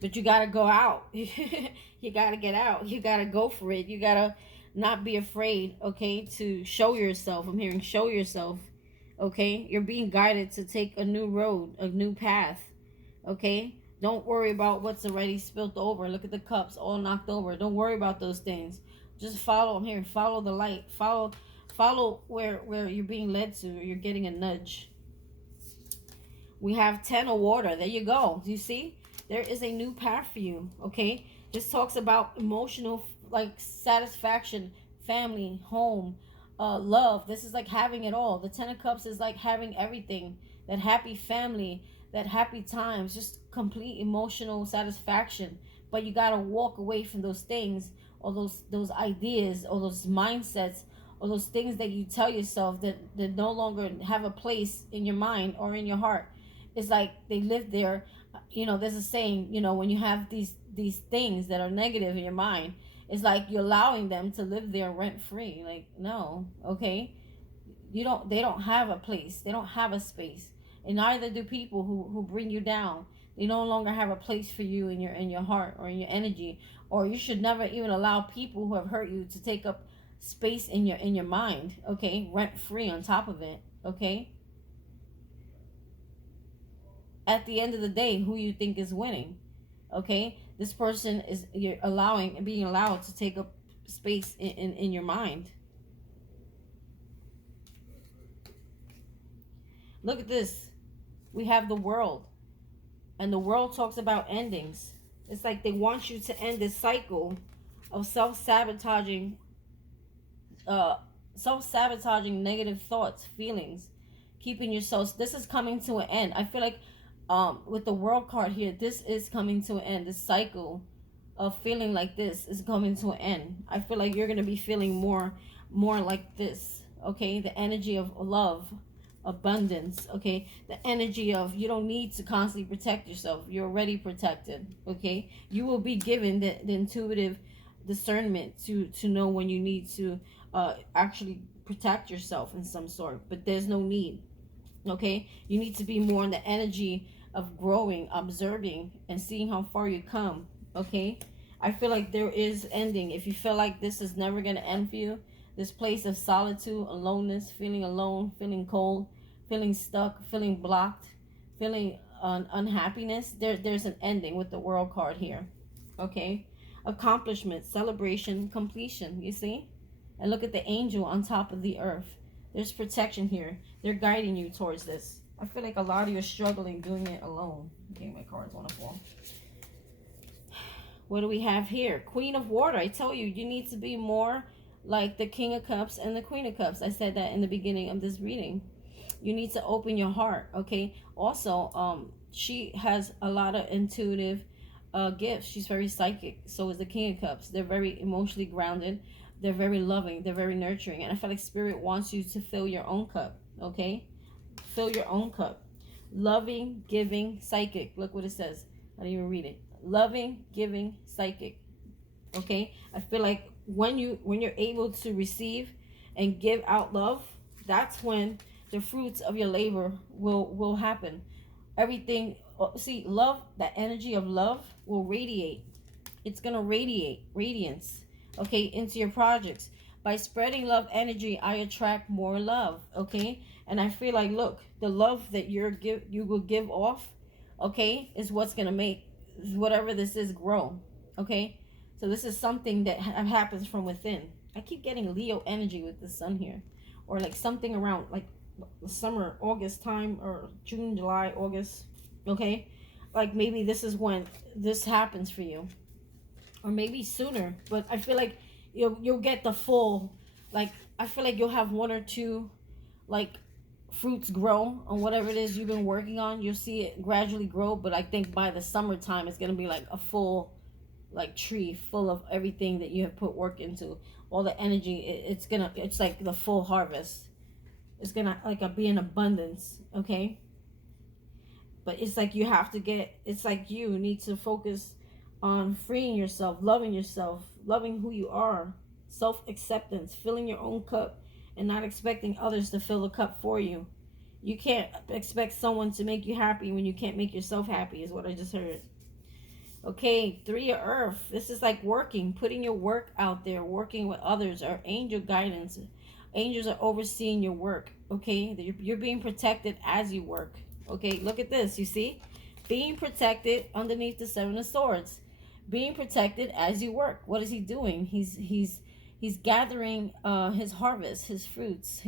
But you got to go out. You got to get out. You got to go for it. You got to not be afraid, okay, to show yourself. I'm hearing show yourself, okay? You're being guided to take a new road, a new path, okay? Don't worry about what's already spilt over. Look at the cups all knocked over. Don't worry about those things. Just follow. I'm here. Follow the light. Follow where you're being led to. You're getting a nudge. We have 10 of Water. There you go. Do you see? There is a new path for you, okay? This talks about emotional, like, satisfaction, family, home, love. This is like having it all. The 10 of Cups is like having everything. That happy family, that happy times, just complete emotional satisfaction. But you got to walk away from those things, or those ideas, or those mindsets, or those things that you tell yourself that no longer have a place in your mind or in your heart. It's like they live there. There's a saying, when you have these things that are negative in your mind, it's like you're allowing them to live there rent free. Like, no, okay? They don't have a place. They don't have a space. And neither do people who bring you down. They no longer have a place for you in your heart or in your energy. Or you should never even allow people who have hurt you to take up space in your mind, okay? Rent free on top of it, okay? At the end of the day, who you think is winning, okay? This person is being allowed to take up space in your mind. Look at this. We have the World, and the World talks about endings. It's like they want you to end this cycle of self-sabotaging negative thoughts, feelings, keeping yourself. This is coming to an end. I feel like with the World card here, this is coming to an end. This cycle of feeling like this is coming to an end. I feel like you're going to be feeling more like this, okay? The energy of love, abundance, okay? The energy of you don't need to constantly protect yourself. You're already protected, okay? You will be given the intuitive discernment to know when you need to actually protect yourself in some sort, but there's no need, okay? You need to be more in the energy of growing, observing, and seeing how far you come, okay? I feel like there is ending. If you feel like this is never going to end for you, this place of solitude, aloneness, feeling alone, feeling cold, feeling stuck, feeling blocked, feeling unhappiness, there's an ending with the World card here, okay? Accomplishment, celebration, completion, you see? And look at the angel on top of the earth. There's protection here. They're guiding you towards this. I feel like a lot of you are struggling doing it alone. Okay, my cards want to fall. What do we have here? Queen of Water. I tell you, you need to be more like the King of Cups and the Queen of Cups. I said that in the beginning of this reading. You need to open your heart, okay? Also, she has a lot of intuitive gifts. She's very psychic. So is the King of Cups. They're very emotionally grounded. They're very loving. They're very nurturing. And I feel like Spirit wants you to fill your own cup. Okay? Fill your own cup. Loving, giving, psychic. Look what it says. I didn't even read it. Loving, giving, psychic. Okay? I feel like when you're able to receive and give out love, that's when the fruits of your labor will happen. Everything, see, love, that energy of love will radiate. It's gonna radiate radiance, okay, into your projects. By spreading love energy, I attract more love, okay. And I feel like, look, the love that you will give off, okay, is what's gonna make whatever this is grow, okay. So this is something that happens from within. I keep getting Leo energy with the sun here, or like something around like the summer, August time, or June, July, August, okay. Like maybe this is when this happens for you, or maybe sooner. But I feel like you'll get the full, like, I feel like you'll have one or two like fruits grow on whatever it is you've been working on. You'll see it gradually grow, but I think by the summertime it's gonna be like a full like tree full of everything that you have put work into, all the energy. It's like the full harvest. It's gonna like be in abundance, okay. But it's like you have to it's like you need to focus on freeing yourself, loving who you are, self-acceptance, filling your own cup, and not expecting others to fill the cup for you. You can't expect someone to make you happy when you can't make yourself happy, is what I just heard. Okay, 3 of Earth. This is like working, putting your work out there, working with others, or angel guidance. Angels are overseeing your work, okay? You're being protected as you work, okay? Look at this, you see? Being protected underneath the 7 of Swords. Being protected as you work. What is he doing? He's gathering his harvest, his fruits.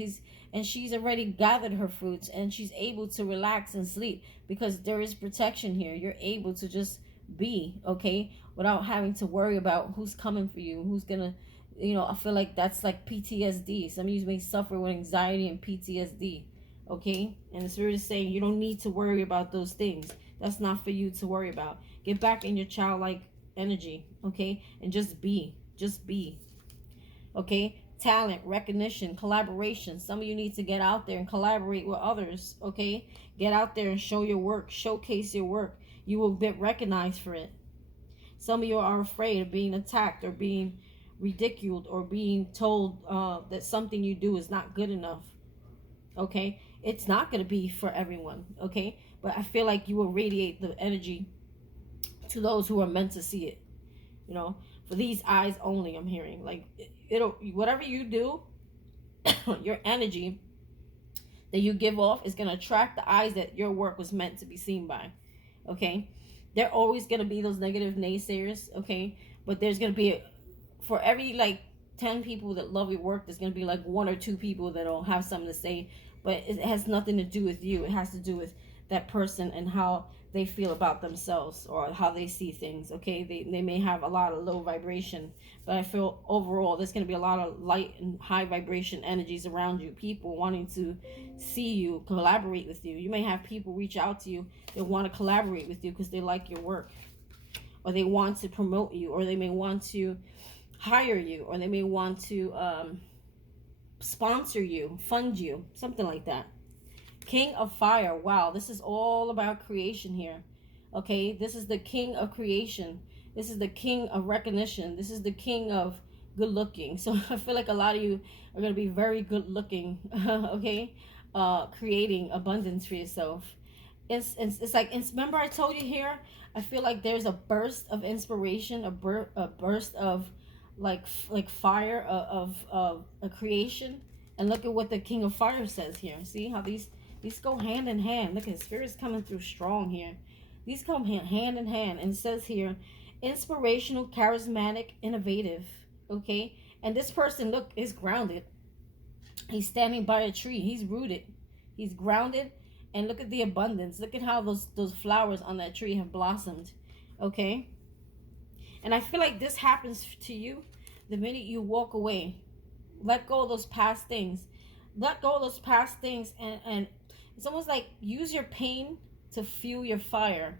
And she's already gathered her fruits, and she's able to relax and sleep because there is protection here. You're able to just be, okay, without having to worry about who's coming for you, who's gonna, I feel like that's like PTSD. Some of you may suffer with anxiety and PTSD, okay. And the Spirit is saying you don't need to worry about those things. That's not for you to worry about. Get back in your childlike energy, okay, and just be, okay. Talent, recognition, collaboration. Some of you need to get out there and collaborate with others, okay. Get out there and show your work, showcase your work. You will get recognized for it. Some of you are afraid of being attacked or being ridiculed or being told that something you do is not good enough, okay. It's not going to be for everyone, okay, but I feel like you will radiate the energy to those who are meant to see it, for these eyes only. I'm hearing like it'll, whatever you do, your energy that you give off is going to attract the eyes that your work was meant to be seen by, okay. There are always going to be those negative naysayers, okay, but there's going to be for every like 10 people that love your work, there's going to be like 1 or 2 people that'll have something to say, but it has nothing to do with you. It has to do with that person and how they feel about themselves or how they see things, okay. They may have a lot of low vibration, but I feel overall there's going to be a lot of light and high vibration energies around you, people wanting to see you, collaborate with you. You may have people reach out to you that want to collaborate with you because they like your work, or they want to promote you, or they may want to hire you, or they may want to sponsor you, fund you, something like that. King of Fire. Wow, this is all about creation here, okay. This is the king of creation. This is the king of recognition. This is the king of good looking. So I feel like a lot of you are going to be very good looking, okay, creating abundance for yourself. It's like, remember I told you here, I feel like there's a burst of inspiration, a burst of like fire of a creation. And look at what the King of Fire says here. See how these go hand in hand. Look at the Spirit's coming through strong here. These come hand in hand. And it says here, inspirational, charismatic, innovative, okay. And this person, look, is grounded. He's standing by a tree. He's rooted, he's grounded. And look at the abundance. Look at how those flowers on that tree have blossomed, okay. And I feel like this happens to you the minute you walk away. Let go of those past things. Let go of those past things, and it's almost like use your pain to fuel your fire,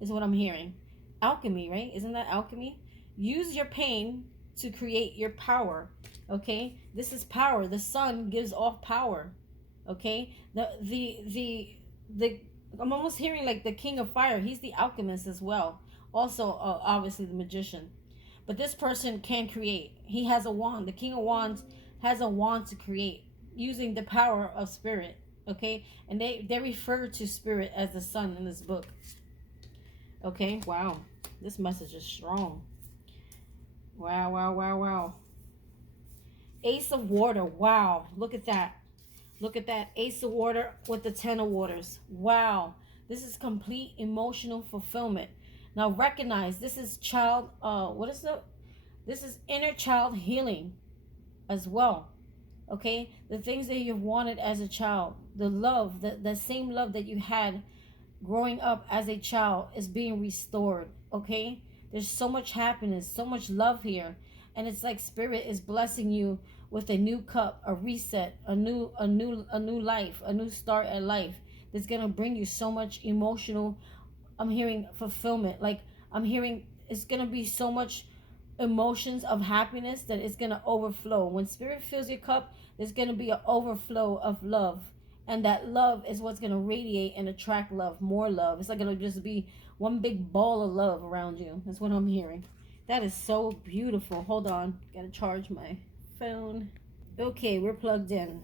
is what I'm hearing. alchemy, right? Isn't that alchemy? Use your pain to create your power. Okay, this is power. The sun gives off power. Okay, the I'm almost hearing like the king of fire. He's the alchemist as well. Also, obviously the magician. But this person can create. He has a wand. The king of wands has a wand to create using the power of spirit. Okay, and they refer to spirit as the sun in this book. Okay, wow, this message is strong. Wow, wow, wow, wow. Ace of water. Wow, look at that. Look at that. Ace of water with the 10 of waters. Wow, this is complete emotional fulfillment. Now recognize this is child, this is inner child healing as well. Okay, the things that you've wanted as a child, the love, the same love that you had growing up as a child is being restored. Okay, there's so much happiness, so much love here, and it's like spirit is blessing you with a new cup, a reset, a new life, a new start at life that's gonna bring you so much emotional, I'm hearing fulfillment. Like I'm hearing it's gonna be so much emotions of happiness that it's gonna overflow. When spirit fills your cup, there's gonna be an overflow of love. And that love is what's gonna radiate and attract love, more love. It's not gonna just be one big ball of love around you. That's what I'm hearing. That is so beautiful. Hold on. Gotta charge my phone. Okay, we're plugged in.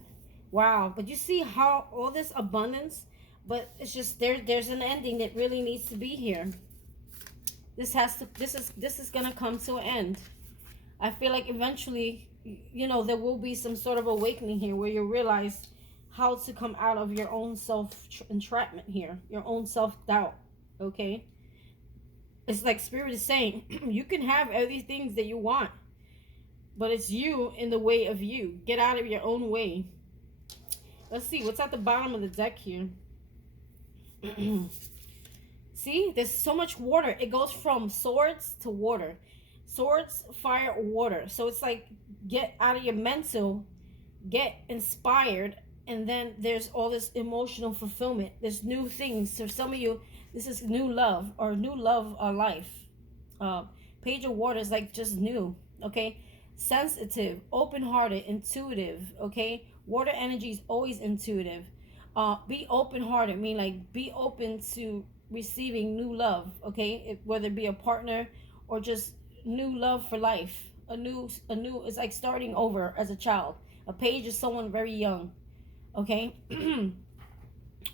Wow. But you see how all this abundance, but it's just there's an ending that really needs to be here. This is gonna come to an end. I feel like eventually, you know, there will be some sort of awakening here where you realize how to come out of your own self entrapment here, your own self doubt. Okay, it's like spirit is saying you can have everything that you want, but it's you in the way of you. Get out of your own way. Let's see what's at the bottom of the deck here. See, there's so much water. It goes from swords to water. Swords, fire, water. So it's like get out of your mental, get inspired, and then there's all this emotional fulfillment. There's new things. For some of you, this is new love or new love or life. Page of water is like just new. Okay, sensitive, open-hearted, intuitive. Okay, water energy is always intuitive. Be open-hearted. Mean like be open to receiving new love. Okay, whether it be a partner or just new love for life. A new. It's like starting over as a child. A page is someone very young. Okay.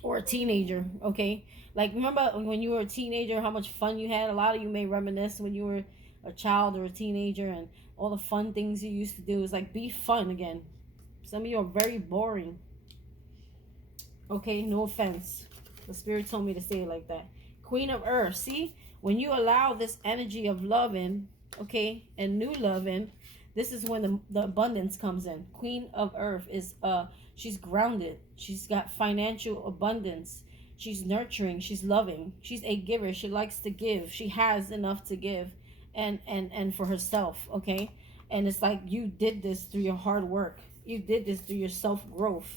Or a teenager. Okay, like remember when you were a teenager how much fun you had. A lot of you may reminisce when you were a child or a teenager and all the fun things you used to do. Is like be fun again. Some of you are very boring. Okay, no offense, the spirit told me to say it like that. Queen of earth. See, when you allow this energy of love in, okay, and new love in, this is when the abundance comes in. Queen of earth is she's grounded. She's got financial abundance. She's nurturing. She's loving. She's a giver. She likes to give. She has enough to give and for herself. Okay, and it's like you did this through your hard work. You did this through your self-growth.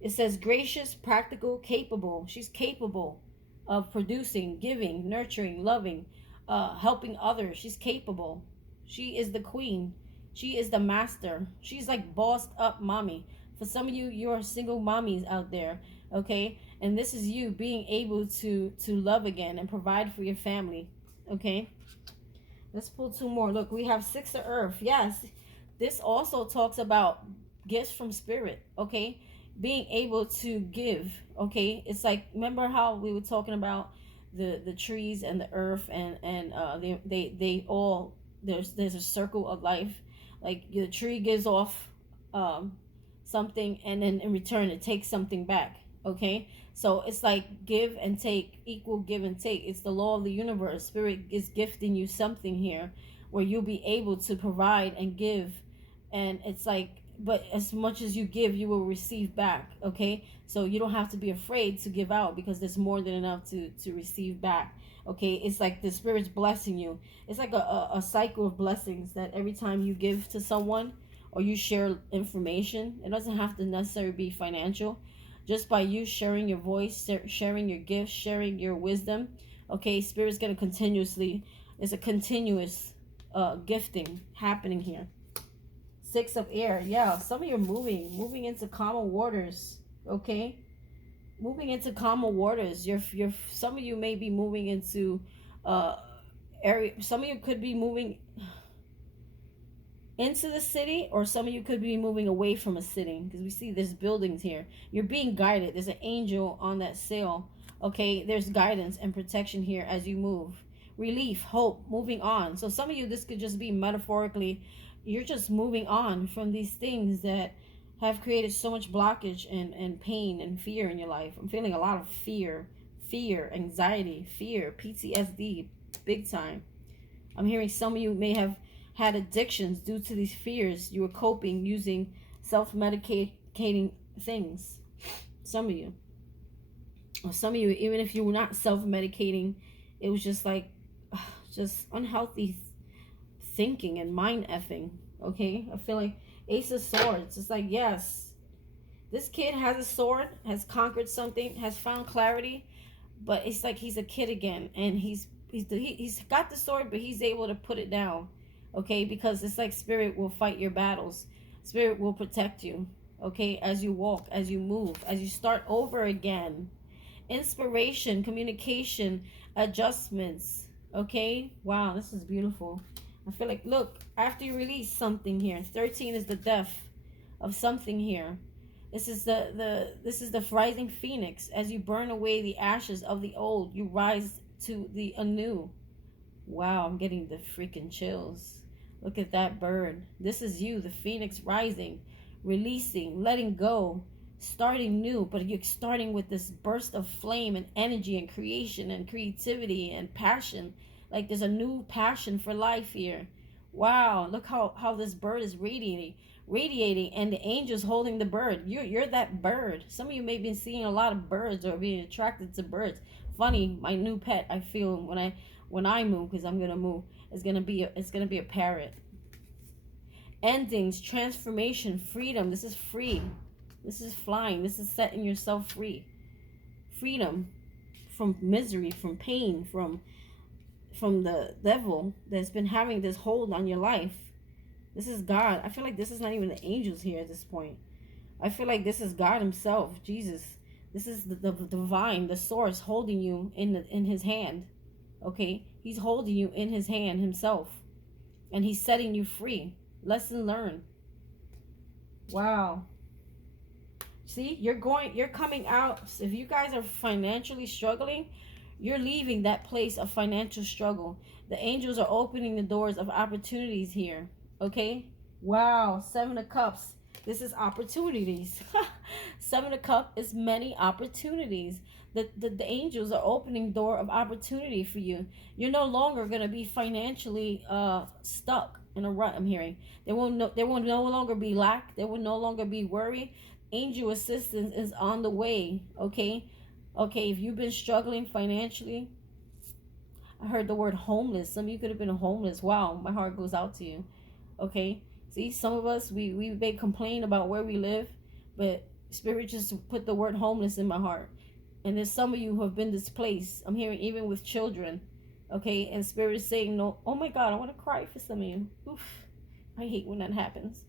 It says gracious, practical, capable. She's capable of producing, giving, nurturing, loving, helping others. She's capable. She is the queen. She is the master. She's like bossed up mommy. For some of you, you're single mommies out there, okay? And this is you being able to love again and provide for your family, okay? Let's pull two more. Look, we have Six of Earth. Yes, this also talks about gifts from spirit, okay? Being able to give, okay? It's like, remember how we were talking about the trees and the earth and they all, there's a circle of life. Like the tree gives off something, and then in return it takes something back. Okay, so it's like give and take, equal give and take. It's the law of the universe. Spirit is gifting you something here where you'll be able to provide and give. And it's like, but as much as you give, you will receive back. Okay, so you don't have to be afraid to give out because there's more than enough to receive back. Okay, it's like the spirit's blessing you. It's like a cycle of blessings that every time you give to someone or you share information, it doesn't have to necessarily be financial. Just by you sharing your voice, sharing your gifts, sharing your wisdom, Okay, Spirit's going to continuously, it's a continuous gifting happening here. Six of air. Yeah, some of you are moving into calmer waters. Okay, moving into calmer waters. You're some of you may be moving into uh area. Some of you could be moving into the city, or some of you could be moving away from a city, because we see there's buildings here. You're being guided. There's an angel on that sail. Okay, there's guidance and protection here as you move. Relief, hope, moving on. So some of you, this could just be metaphorically, you're just moving on from these things that have created so much blockage and pain and fear in your life. I'm feeling a lot of fear, anxiety, fear, PTSD, big time. I'm hearing some of you may have had addictions due to these fears. You were coping using self-medicating things. Some of you. Or some of you, even if you were not self-medicating, it was just like, just unhealthy thinking and mind effing. Okay? I feel like Ace of Swords. It's like, yes, this kid has a sword, has conquered something, has found clarity, but it's like he's a kid again, and he's got the sword, but he's able to put it down. Okay, because it's like Spirit will fight your battles. Spirit will protect you. Okay, as you walk, as you move, as you start over again. Inspiration, communication, adjustments. Okay, wow, this is beautiful. I feel like, look, after you release something here, 13 is the death of something here. This is the rising phoenix. As you burn away the ashes of the old, you rise to the anew. Wow, I'm getting the freaking chills. Look at that bird. This is you, the phoenix rising, releasing, letting go, starting new. But you're starting with this burst of flame and energy and creation and creativity and passion. Like there's a new passion for life here. Wow, look how this bird is radiating, and the angel's holding the bird. You're that bird. Some of you may be seeing a lot of birds or being attracted to birds. Funny, my new pet, I feel when I move, because I'm gonna move, it's gonna be a parrot. Endings, transformation, freedom. This is free. This is flying. This is setting yourself free. Freedom from misery, from pain, from the devil that's been having this hold on your life. This is God. I feel like this is not even the angels here at this point. I feel like this is God himself, Jesus. This is the divine, the source holding you in his hand. Okay, he's holding you in his hand himself, and he's setting you free. Lesson learned. Wow. See, you're coming out. If you guys are financially struggling, you're leaving that place of financial struggle. The angels are opening the doors of opportunities here. Okay. Wow. 7 of Cups. This is opportunities. 7 of Cups is many opportunities. The angels are opening door of opportunity for you. You're no longer going to be financially stuck in a rut. I'm hearing there will no longer be lack. There will no longer be worry. Angel assistance is on the way. Okay, if you've been struggling financially, I heard the word homeless. Some of you could have been homeless. Wow, my heart goes out to you. Okay, see, some of us we may complain about where we live, but Spirit just put the word homeless in my heart. And there's some of you who have been displaced. I'm hearing even with children. Okay, and Spirit is saying no. Oh my God, I want to cry for some of you. Oof, I hate when that happens.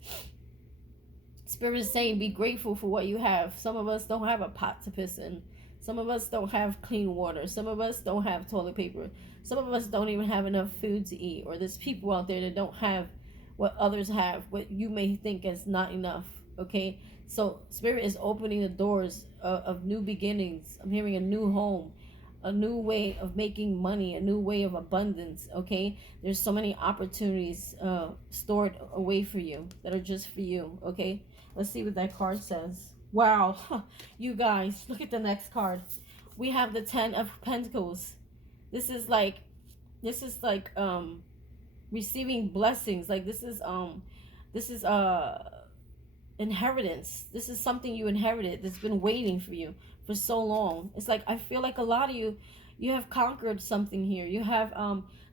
Spirit is saying be grateful for what you have. Some of us don't have a pot to piss in. Some of us don't have clean water. Some of us don't have toilet paper. Some of us don't even have enough food to eat. Or there's people out there that don't have what others have, what you may think is not enough. Okay, so Spirit is opening the doors of new beginnings. I'm hearing a new home, a new way of making money, a new way of abundance. Okay, there's so many opportunities stored away for you that are just for you. Okay, let's see what that card says. Wow, you guys, look at the next card. We have the 10 of Pentacles. This is like receiving blessings. Like this is inheritance. This is something you inherited that's been waiting for you for so long. It's like I feel like a lot of you have conquered something here. You have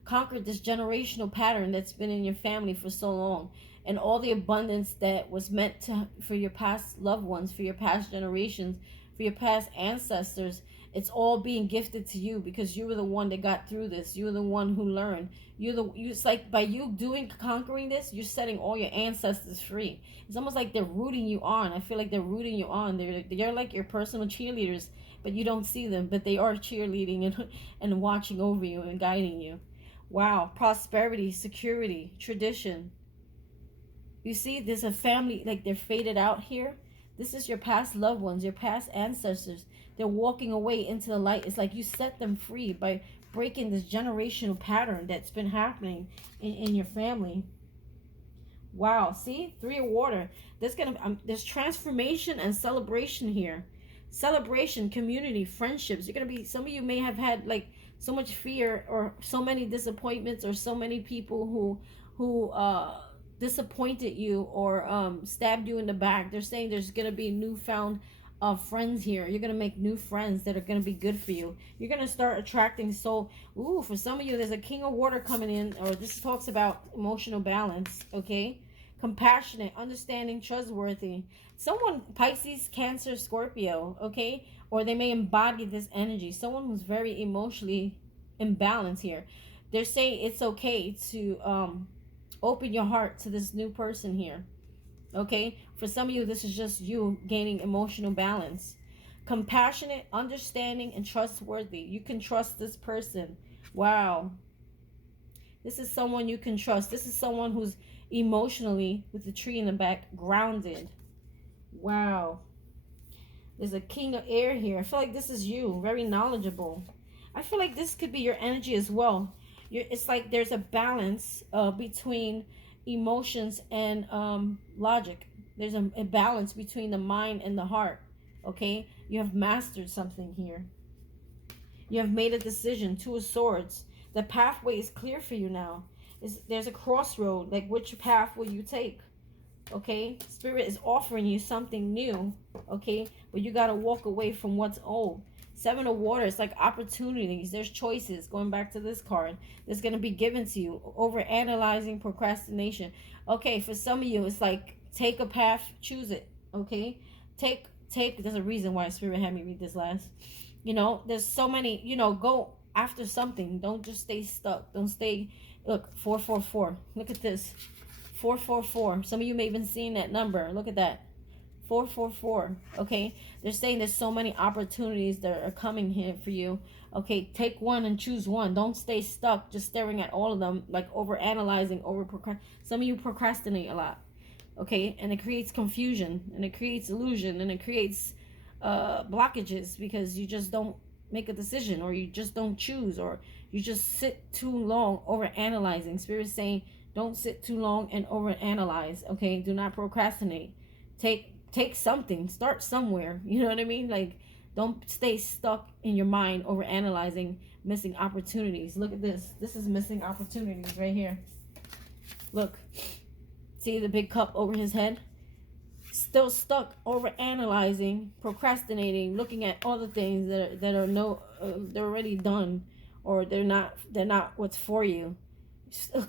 conquered this generational pattern that's been in your family for so long, and all the abundance that was meant for your past loved ones, for your past generations, for your past ancestors. It's all being gifted to you because you were the one that got through this. You were the one who learned. It's like by you conquering this, you're setting all your ancestors free. It's almost like they're rooting you on. I feel like they're rooting you on. They're like your personal cheerleaders, but you don't see them, but they are cheerleading and watching over you and guiding you. Wow. Prosperity, security, tradition. You see, there's a family, like they're faded out here. This is your past loved ones, your past ancestors. They're walking away into the light. It's like you set them free by breaking this generational pattern that's been happening in your family. Wow, see? 3 of water. There's transformation and celebration here. Celebration, community, friendships. You're gonna be, some of you may have had like so much fear or so many disappointments or so many people who disappointed you or stabbed you in the back. They're saying there's gonna be newfound friends here. You're gonna make new friends that are gonna be good for you. You're gonna start attracting for some of you, there's a king of water coming in, or this talks about emotional balance. Okay, compassionate, understanding, trustworthy. Someone, Pisces, Cancer, Scorpio. Okay, or they may embody this energy. Someone who's very emotionally imbalanced here. They're saying it's okay to open your heart to this new person here. Okay, for some of you, this is just you gaining emotional balance. Compassionate, understanding, and trustworthy. You can trust this person. Wow. This is someone you can trust. This is someone who's emotionally, with the tree in the back, grounded. Wow. There's a king of air here. I feel like this is you, very knowledgeable. I feel like this could be your energy as well. It's like there's a balance between emotions and logic. There's a balance between the mind and the heart. Okay, you have mastered something here. You have made a decision. 2 of swords. The pathway is clear for you now. There's a crossroad. Like, which path will you take? Okay, Spirit is offering you something new. Okay, but you got to walk away from what's old. 7 of water, it's like opportunities. There's choices. Going back to this card, that's going to be given to you. Over analyzing, procrastination. Okay, for some of you, it's like take a path, choose it. Okay, take. There's a reason why Spirit had me read this last. You know, there's so many. Go after something. Don't just stay stuck. Don't stay. Look, 444. Look at this, 444. Some of you may have been seeing that number. Look at that. 444. Okay, they're saying there's so many opportunities that are coming here for you. Okay, take one and choose one. Don't stay stuck just staring at all of them, like over analyzing, some of you procrastinate a lot. Okay, and it creates confusion, and it creates illusion, and it creates blockages because you just don't make a decision, or you just don't choose, or you just sit too long over analyzing. Spirit's saying don't sit too long and over analyze. Okay, do not procrastinate. Take something, start somewhere. You know what I mean? Like, don't stay stuck in your mind over analyzing, missing opportunities. Look at this. This is missing opportunities right here. Look, see the big cup over his head? Still stuck over analyzing, procrastinating, looking at all the things that are they're already done, or they're not what's for you.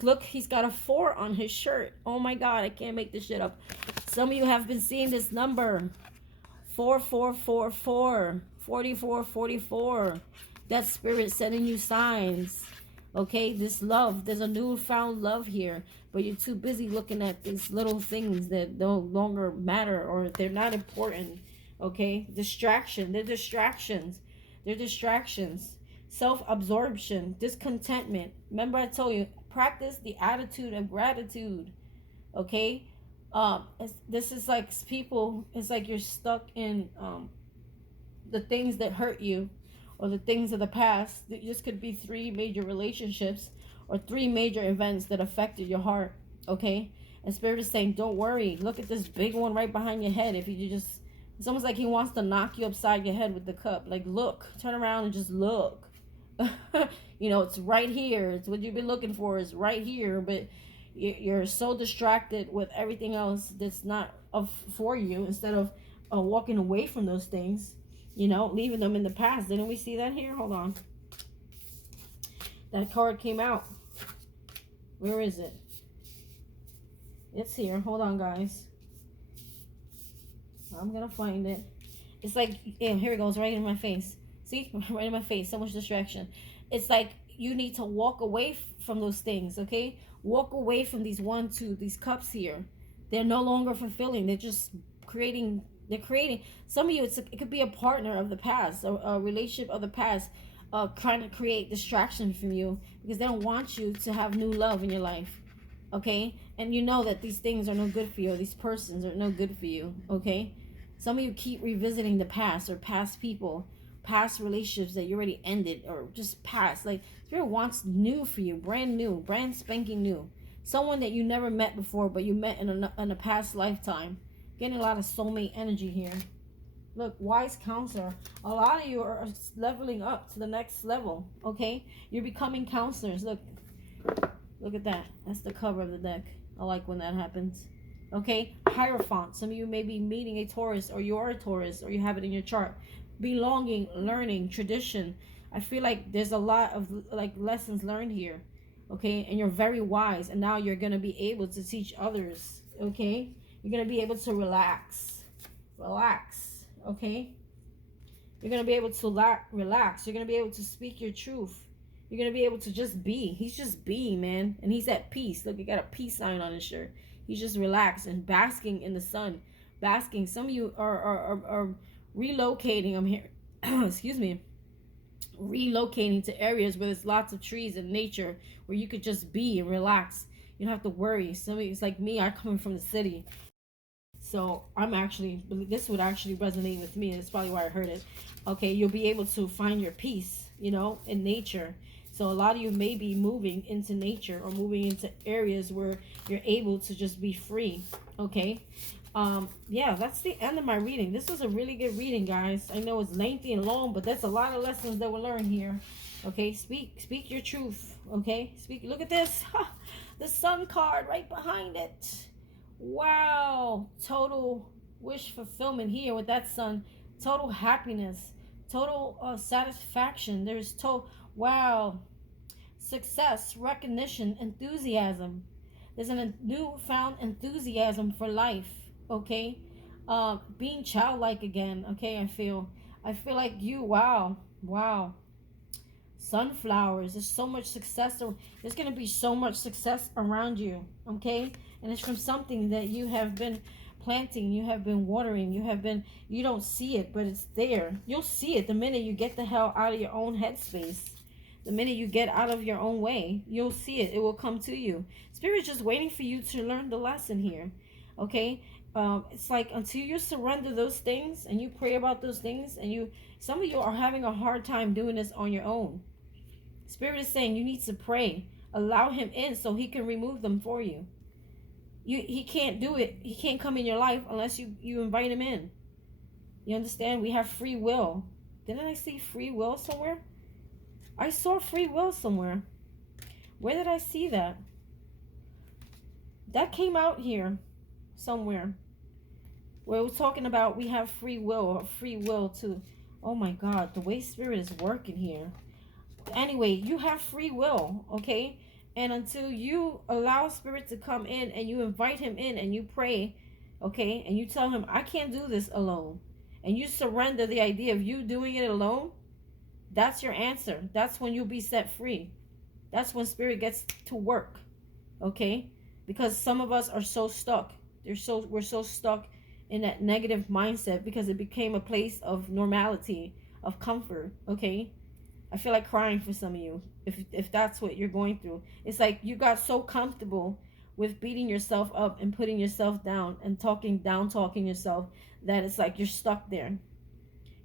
Look, he's got a 4 on his shirt. Oh my God, I can't make this shit up. Some of you have been seeing this number. 4444. 4444. That Spirit sending you signs. Okay, this love. There's a newfound love here. But you're too busy looking at these little things that no longer matter, or they're not important. Okay, distraction. They're distractions. They're distractions. Self-absorption. Discontentment. Remember I told you, practice the attitude of gratitude. Okay, this is like people, it's like you're stuck in the things that hurt you, or the things of the past. This could be 3 major relationships or 3 major events that affected your heart. Okay, and Spirit is saying don't worry. Look at this big one right behind your head. If you just, it's almost like he wants to knock you upside your head with the cup. Like, look, turn around and just look. It's right here. It's what you've been looking for, is right here, but you're so distracted with everything else that's not for you, instead of walking away from those things, leaving them in the past. Didn't we see that here? Hold on, that card came out. Where is it? It's here. Hold on, guys, I'm gonna find it. It's like, yeah, here it goes, right in my face. See, right in my face, so much distraction. It's like you need to walk away from those things, okay? Walk away from these cups here. They're no longer fulfilling. They're just creating, some of you, it could be a partner of the past, a relationship of the past, trying to create distraction from you because they don't want you to have new love in your life, okay? And you know that these things are no good for you. These persons are no good for you, okay? Some of you keep revisiting the past or past people, past relationships that you already ended or just past. Like, Spirit wants new for you, brand new, brand spanking new. Someone that you never met before, but you met in a past lifetime. Getting a lot of soulmate energy here. Look, wise counselor. A lot of you are leveling up to the next level, okay? You're becoming counselors. Look at that. That's the cover of the deck. I like when that happens. Okay? Hierophant. Some of you may be meeting a Taurus, or you are a Taurus, or you have it in your chart. Belonging, learning, tradition. I feel like there's a lot of like lessons learned here, okay? And you're very wise, and now you're going to be able to teach others, okay? You're going to be able to relax, okay? You're going to be able to relax. You're going to be able to speak your truth. You're going to be able to just be. He's just being, man. And he's at peace. Look, he got a peace sign on his shirt. He's just relaxed and basking in the sun. Basking. Some of you are relocating. I'm here. Excuse me. Relocating to areas where there's lots of trees and nature where you could just be and relax. You don't have to worry. Some of you, it's like me. I'm coming from the city. So this would actually resonate with me. That's probably why I heard it. Okay, you'll be able to find your peace, in nature. So a lot of you may be moving into nature or moving into areas where you're able to just be free. Okay. Yeah, that's the end of my reading. This was a really good reading, guys. I know it's lengthy and long, but that's a lot of lessons that we'll learn here. Okay, speak your truth. Okay, look at this. The sun card right behind it. Wow, total wish fulfillment here with that sun. Total happiness, total satisfaction. There's wow, success, recognition, enthusiasm. There's a newfound enthusiasm for life. Okay, being childlike again. Okay, I feel like you. Wow. Sunflowers. There's so much success. There's gonna be so much success around you. Okay. And it's from something that you have been planting, you have been watering, you don't see it, but it's there. You'll see it the minute you get the hell out of your own headspace. The minute you get out of your own way, you'll see it. It will come to you. Spirit's just waiting for you to learn the lesson here. Okay? It's like until you surrender those things and you pray about those things, and some of you are having a hard time doing this on your own. Spirit is saying you need to pray. Allow him in so he can remove them for you. He can't do it. He can't come in your life unless you invite him in. You understand? We have free will. Didn't I see free will somewhere? I saw free will somewhere. Where did I see that? That came out here somewhere. Where we're talking about we have free will to... Oh my God, the way Spirit is working here. Anyway, you have free will, okay? And until you allow Spirit to come in and you invite him in and you pray, okay, and you tell him, I can't do this alone, and you surrender the idea of you doing it alone, that's your answer. That's when you'll be set free. That's when Spirit gets to work, okay? Because some of us are so stuck. We're so stuck in that negative mindset because it became a place of normality, of comfort, okay? I feel like crying for some of you if that's what you're going through. It's like you got so comfortable with beating yourself up and putting yourself down and talking yourself that it's like you're stuck there.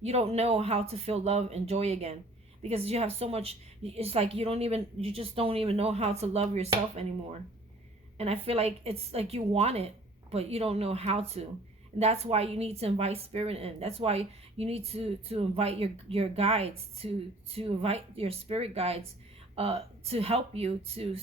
You don't know how to feel love and joy again because you have so much. It's like you just don't even know how to love yourself anymore. And I feel like it's like you want it, but you don't know how to. And that's why you need to invite Spirit in. That's why you need to invite your guides, to invite your spirit guides to help you, to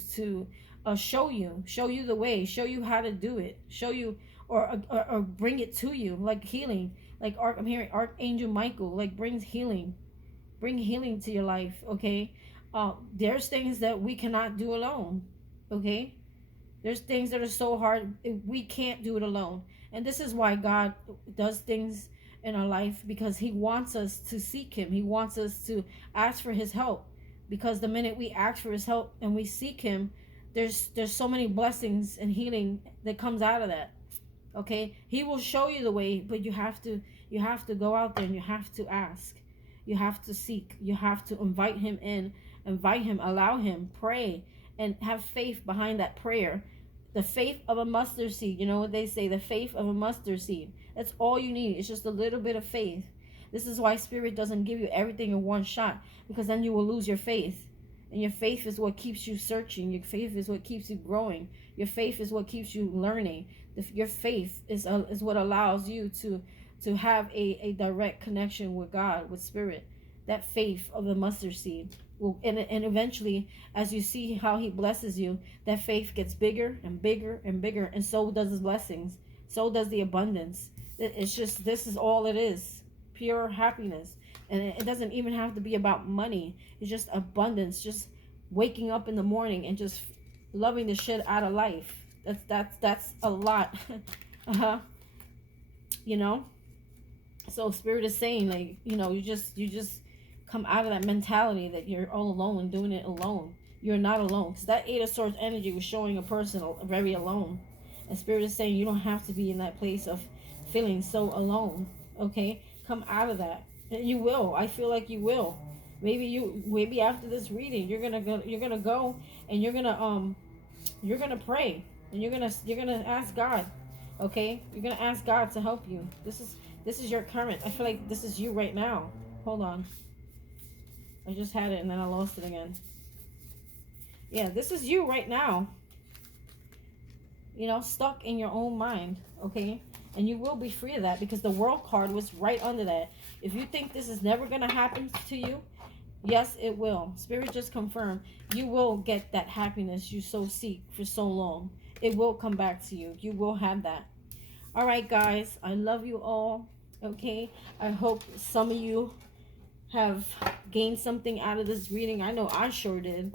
show you the way, show you how to do it, show you or bring it to you, like healing. Like I'm hearing Archangel Michael, like bring healing to your life, okay? There's things that we cannot do alone, okay? There's things that are so hard, we can't do it alone. And this is why God does things in our life, because he wants us to seek him. He wants us to ask for his help, because the minute we ask for his help and we seek him, there's so many blessings and healing that comes out of that. Okay, he will show you the way, but you have to go out there and you have to ask, you have to seek, you have to invite him in, invite him, allow him, pray, and have faith behind that prayer. The faith of a mustard seed. You know what they say, the faith of a mustard seed. That's all you need. It's just a little bit of faith. This is why Spirit doesn't give you everything in one shot, because then you will lose your faith. And your faith is what keeps you searching. Your faith is what keeps you growing. Your faith is what keeps you learning. Your faith is what allows you to have a direct connection with God, with Spirit. That faith of the mustard seed. And eventually, as you see how he blesses you, that faith gets bigger and bigger and bigger, and so does his blessings. So does the abundance. It's just, this is all it is. Pure happiness. And it doesn't even have to be about money. It's just abundance. Just waking up in the morning and just loving the shit out of life. That's a lot. You know? So Spirit is saying, like, you know, you just come out of that mentality that you're all alone and doing it alone. You're not alone. Because that Eight of Swords energy was showing a person very alone. And Spirit is saying you don't have to be in that place of feeling so alone. Okay? Come out of that. And you will. I feel like you will. Maybe after this reading, you're gonna go and you're gonna pray. And you're gonna ask God. Okay? You're gonna ask God to help you. This is your current. I feel like this is you right now. Hold on. I just had it and then I lost it again. Yeah, this is you right now. You know, stuck in your own mind, okay? And you will be free of that, because the World card was right under that. If you think this is never going to happen to you, yes, it will. Spirit just confirmed. You will get that happiness you so seek for so long. It will come back to you. You will have that. All right, guys. I love you all, okay? I hope some of you have gained something out of this reading. I know I sure did,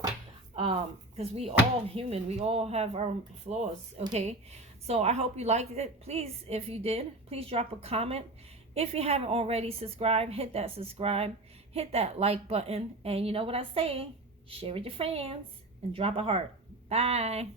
because we all human, we all have our flaws, okay? So I hope you liked it. Please, if you did, please drop a comment. If you haven't already subscribed, hit that subscribe, hit that like button, and you know what I say, share with your friends and drop a heart. Bye.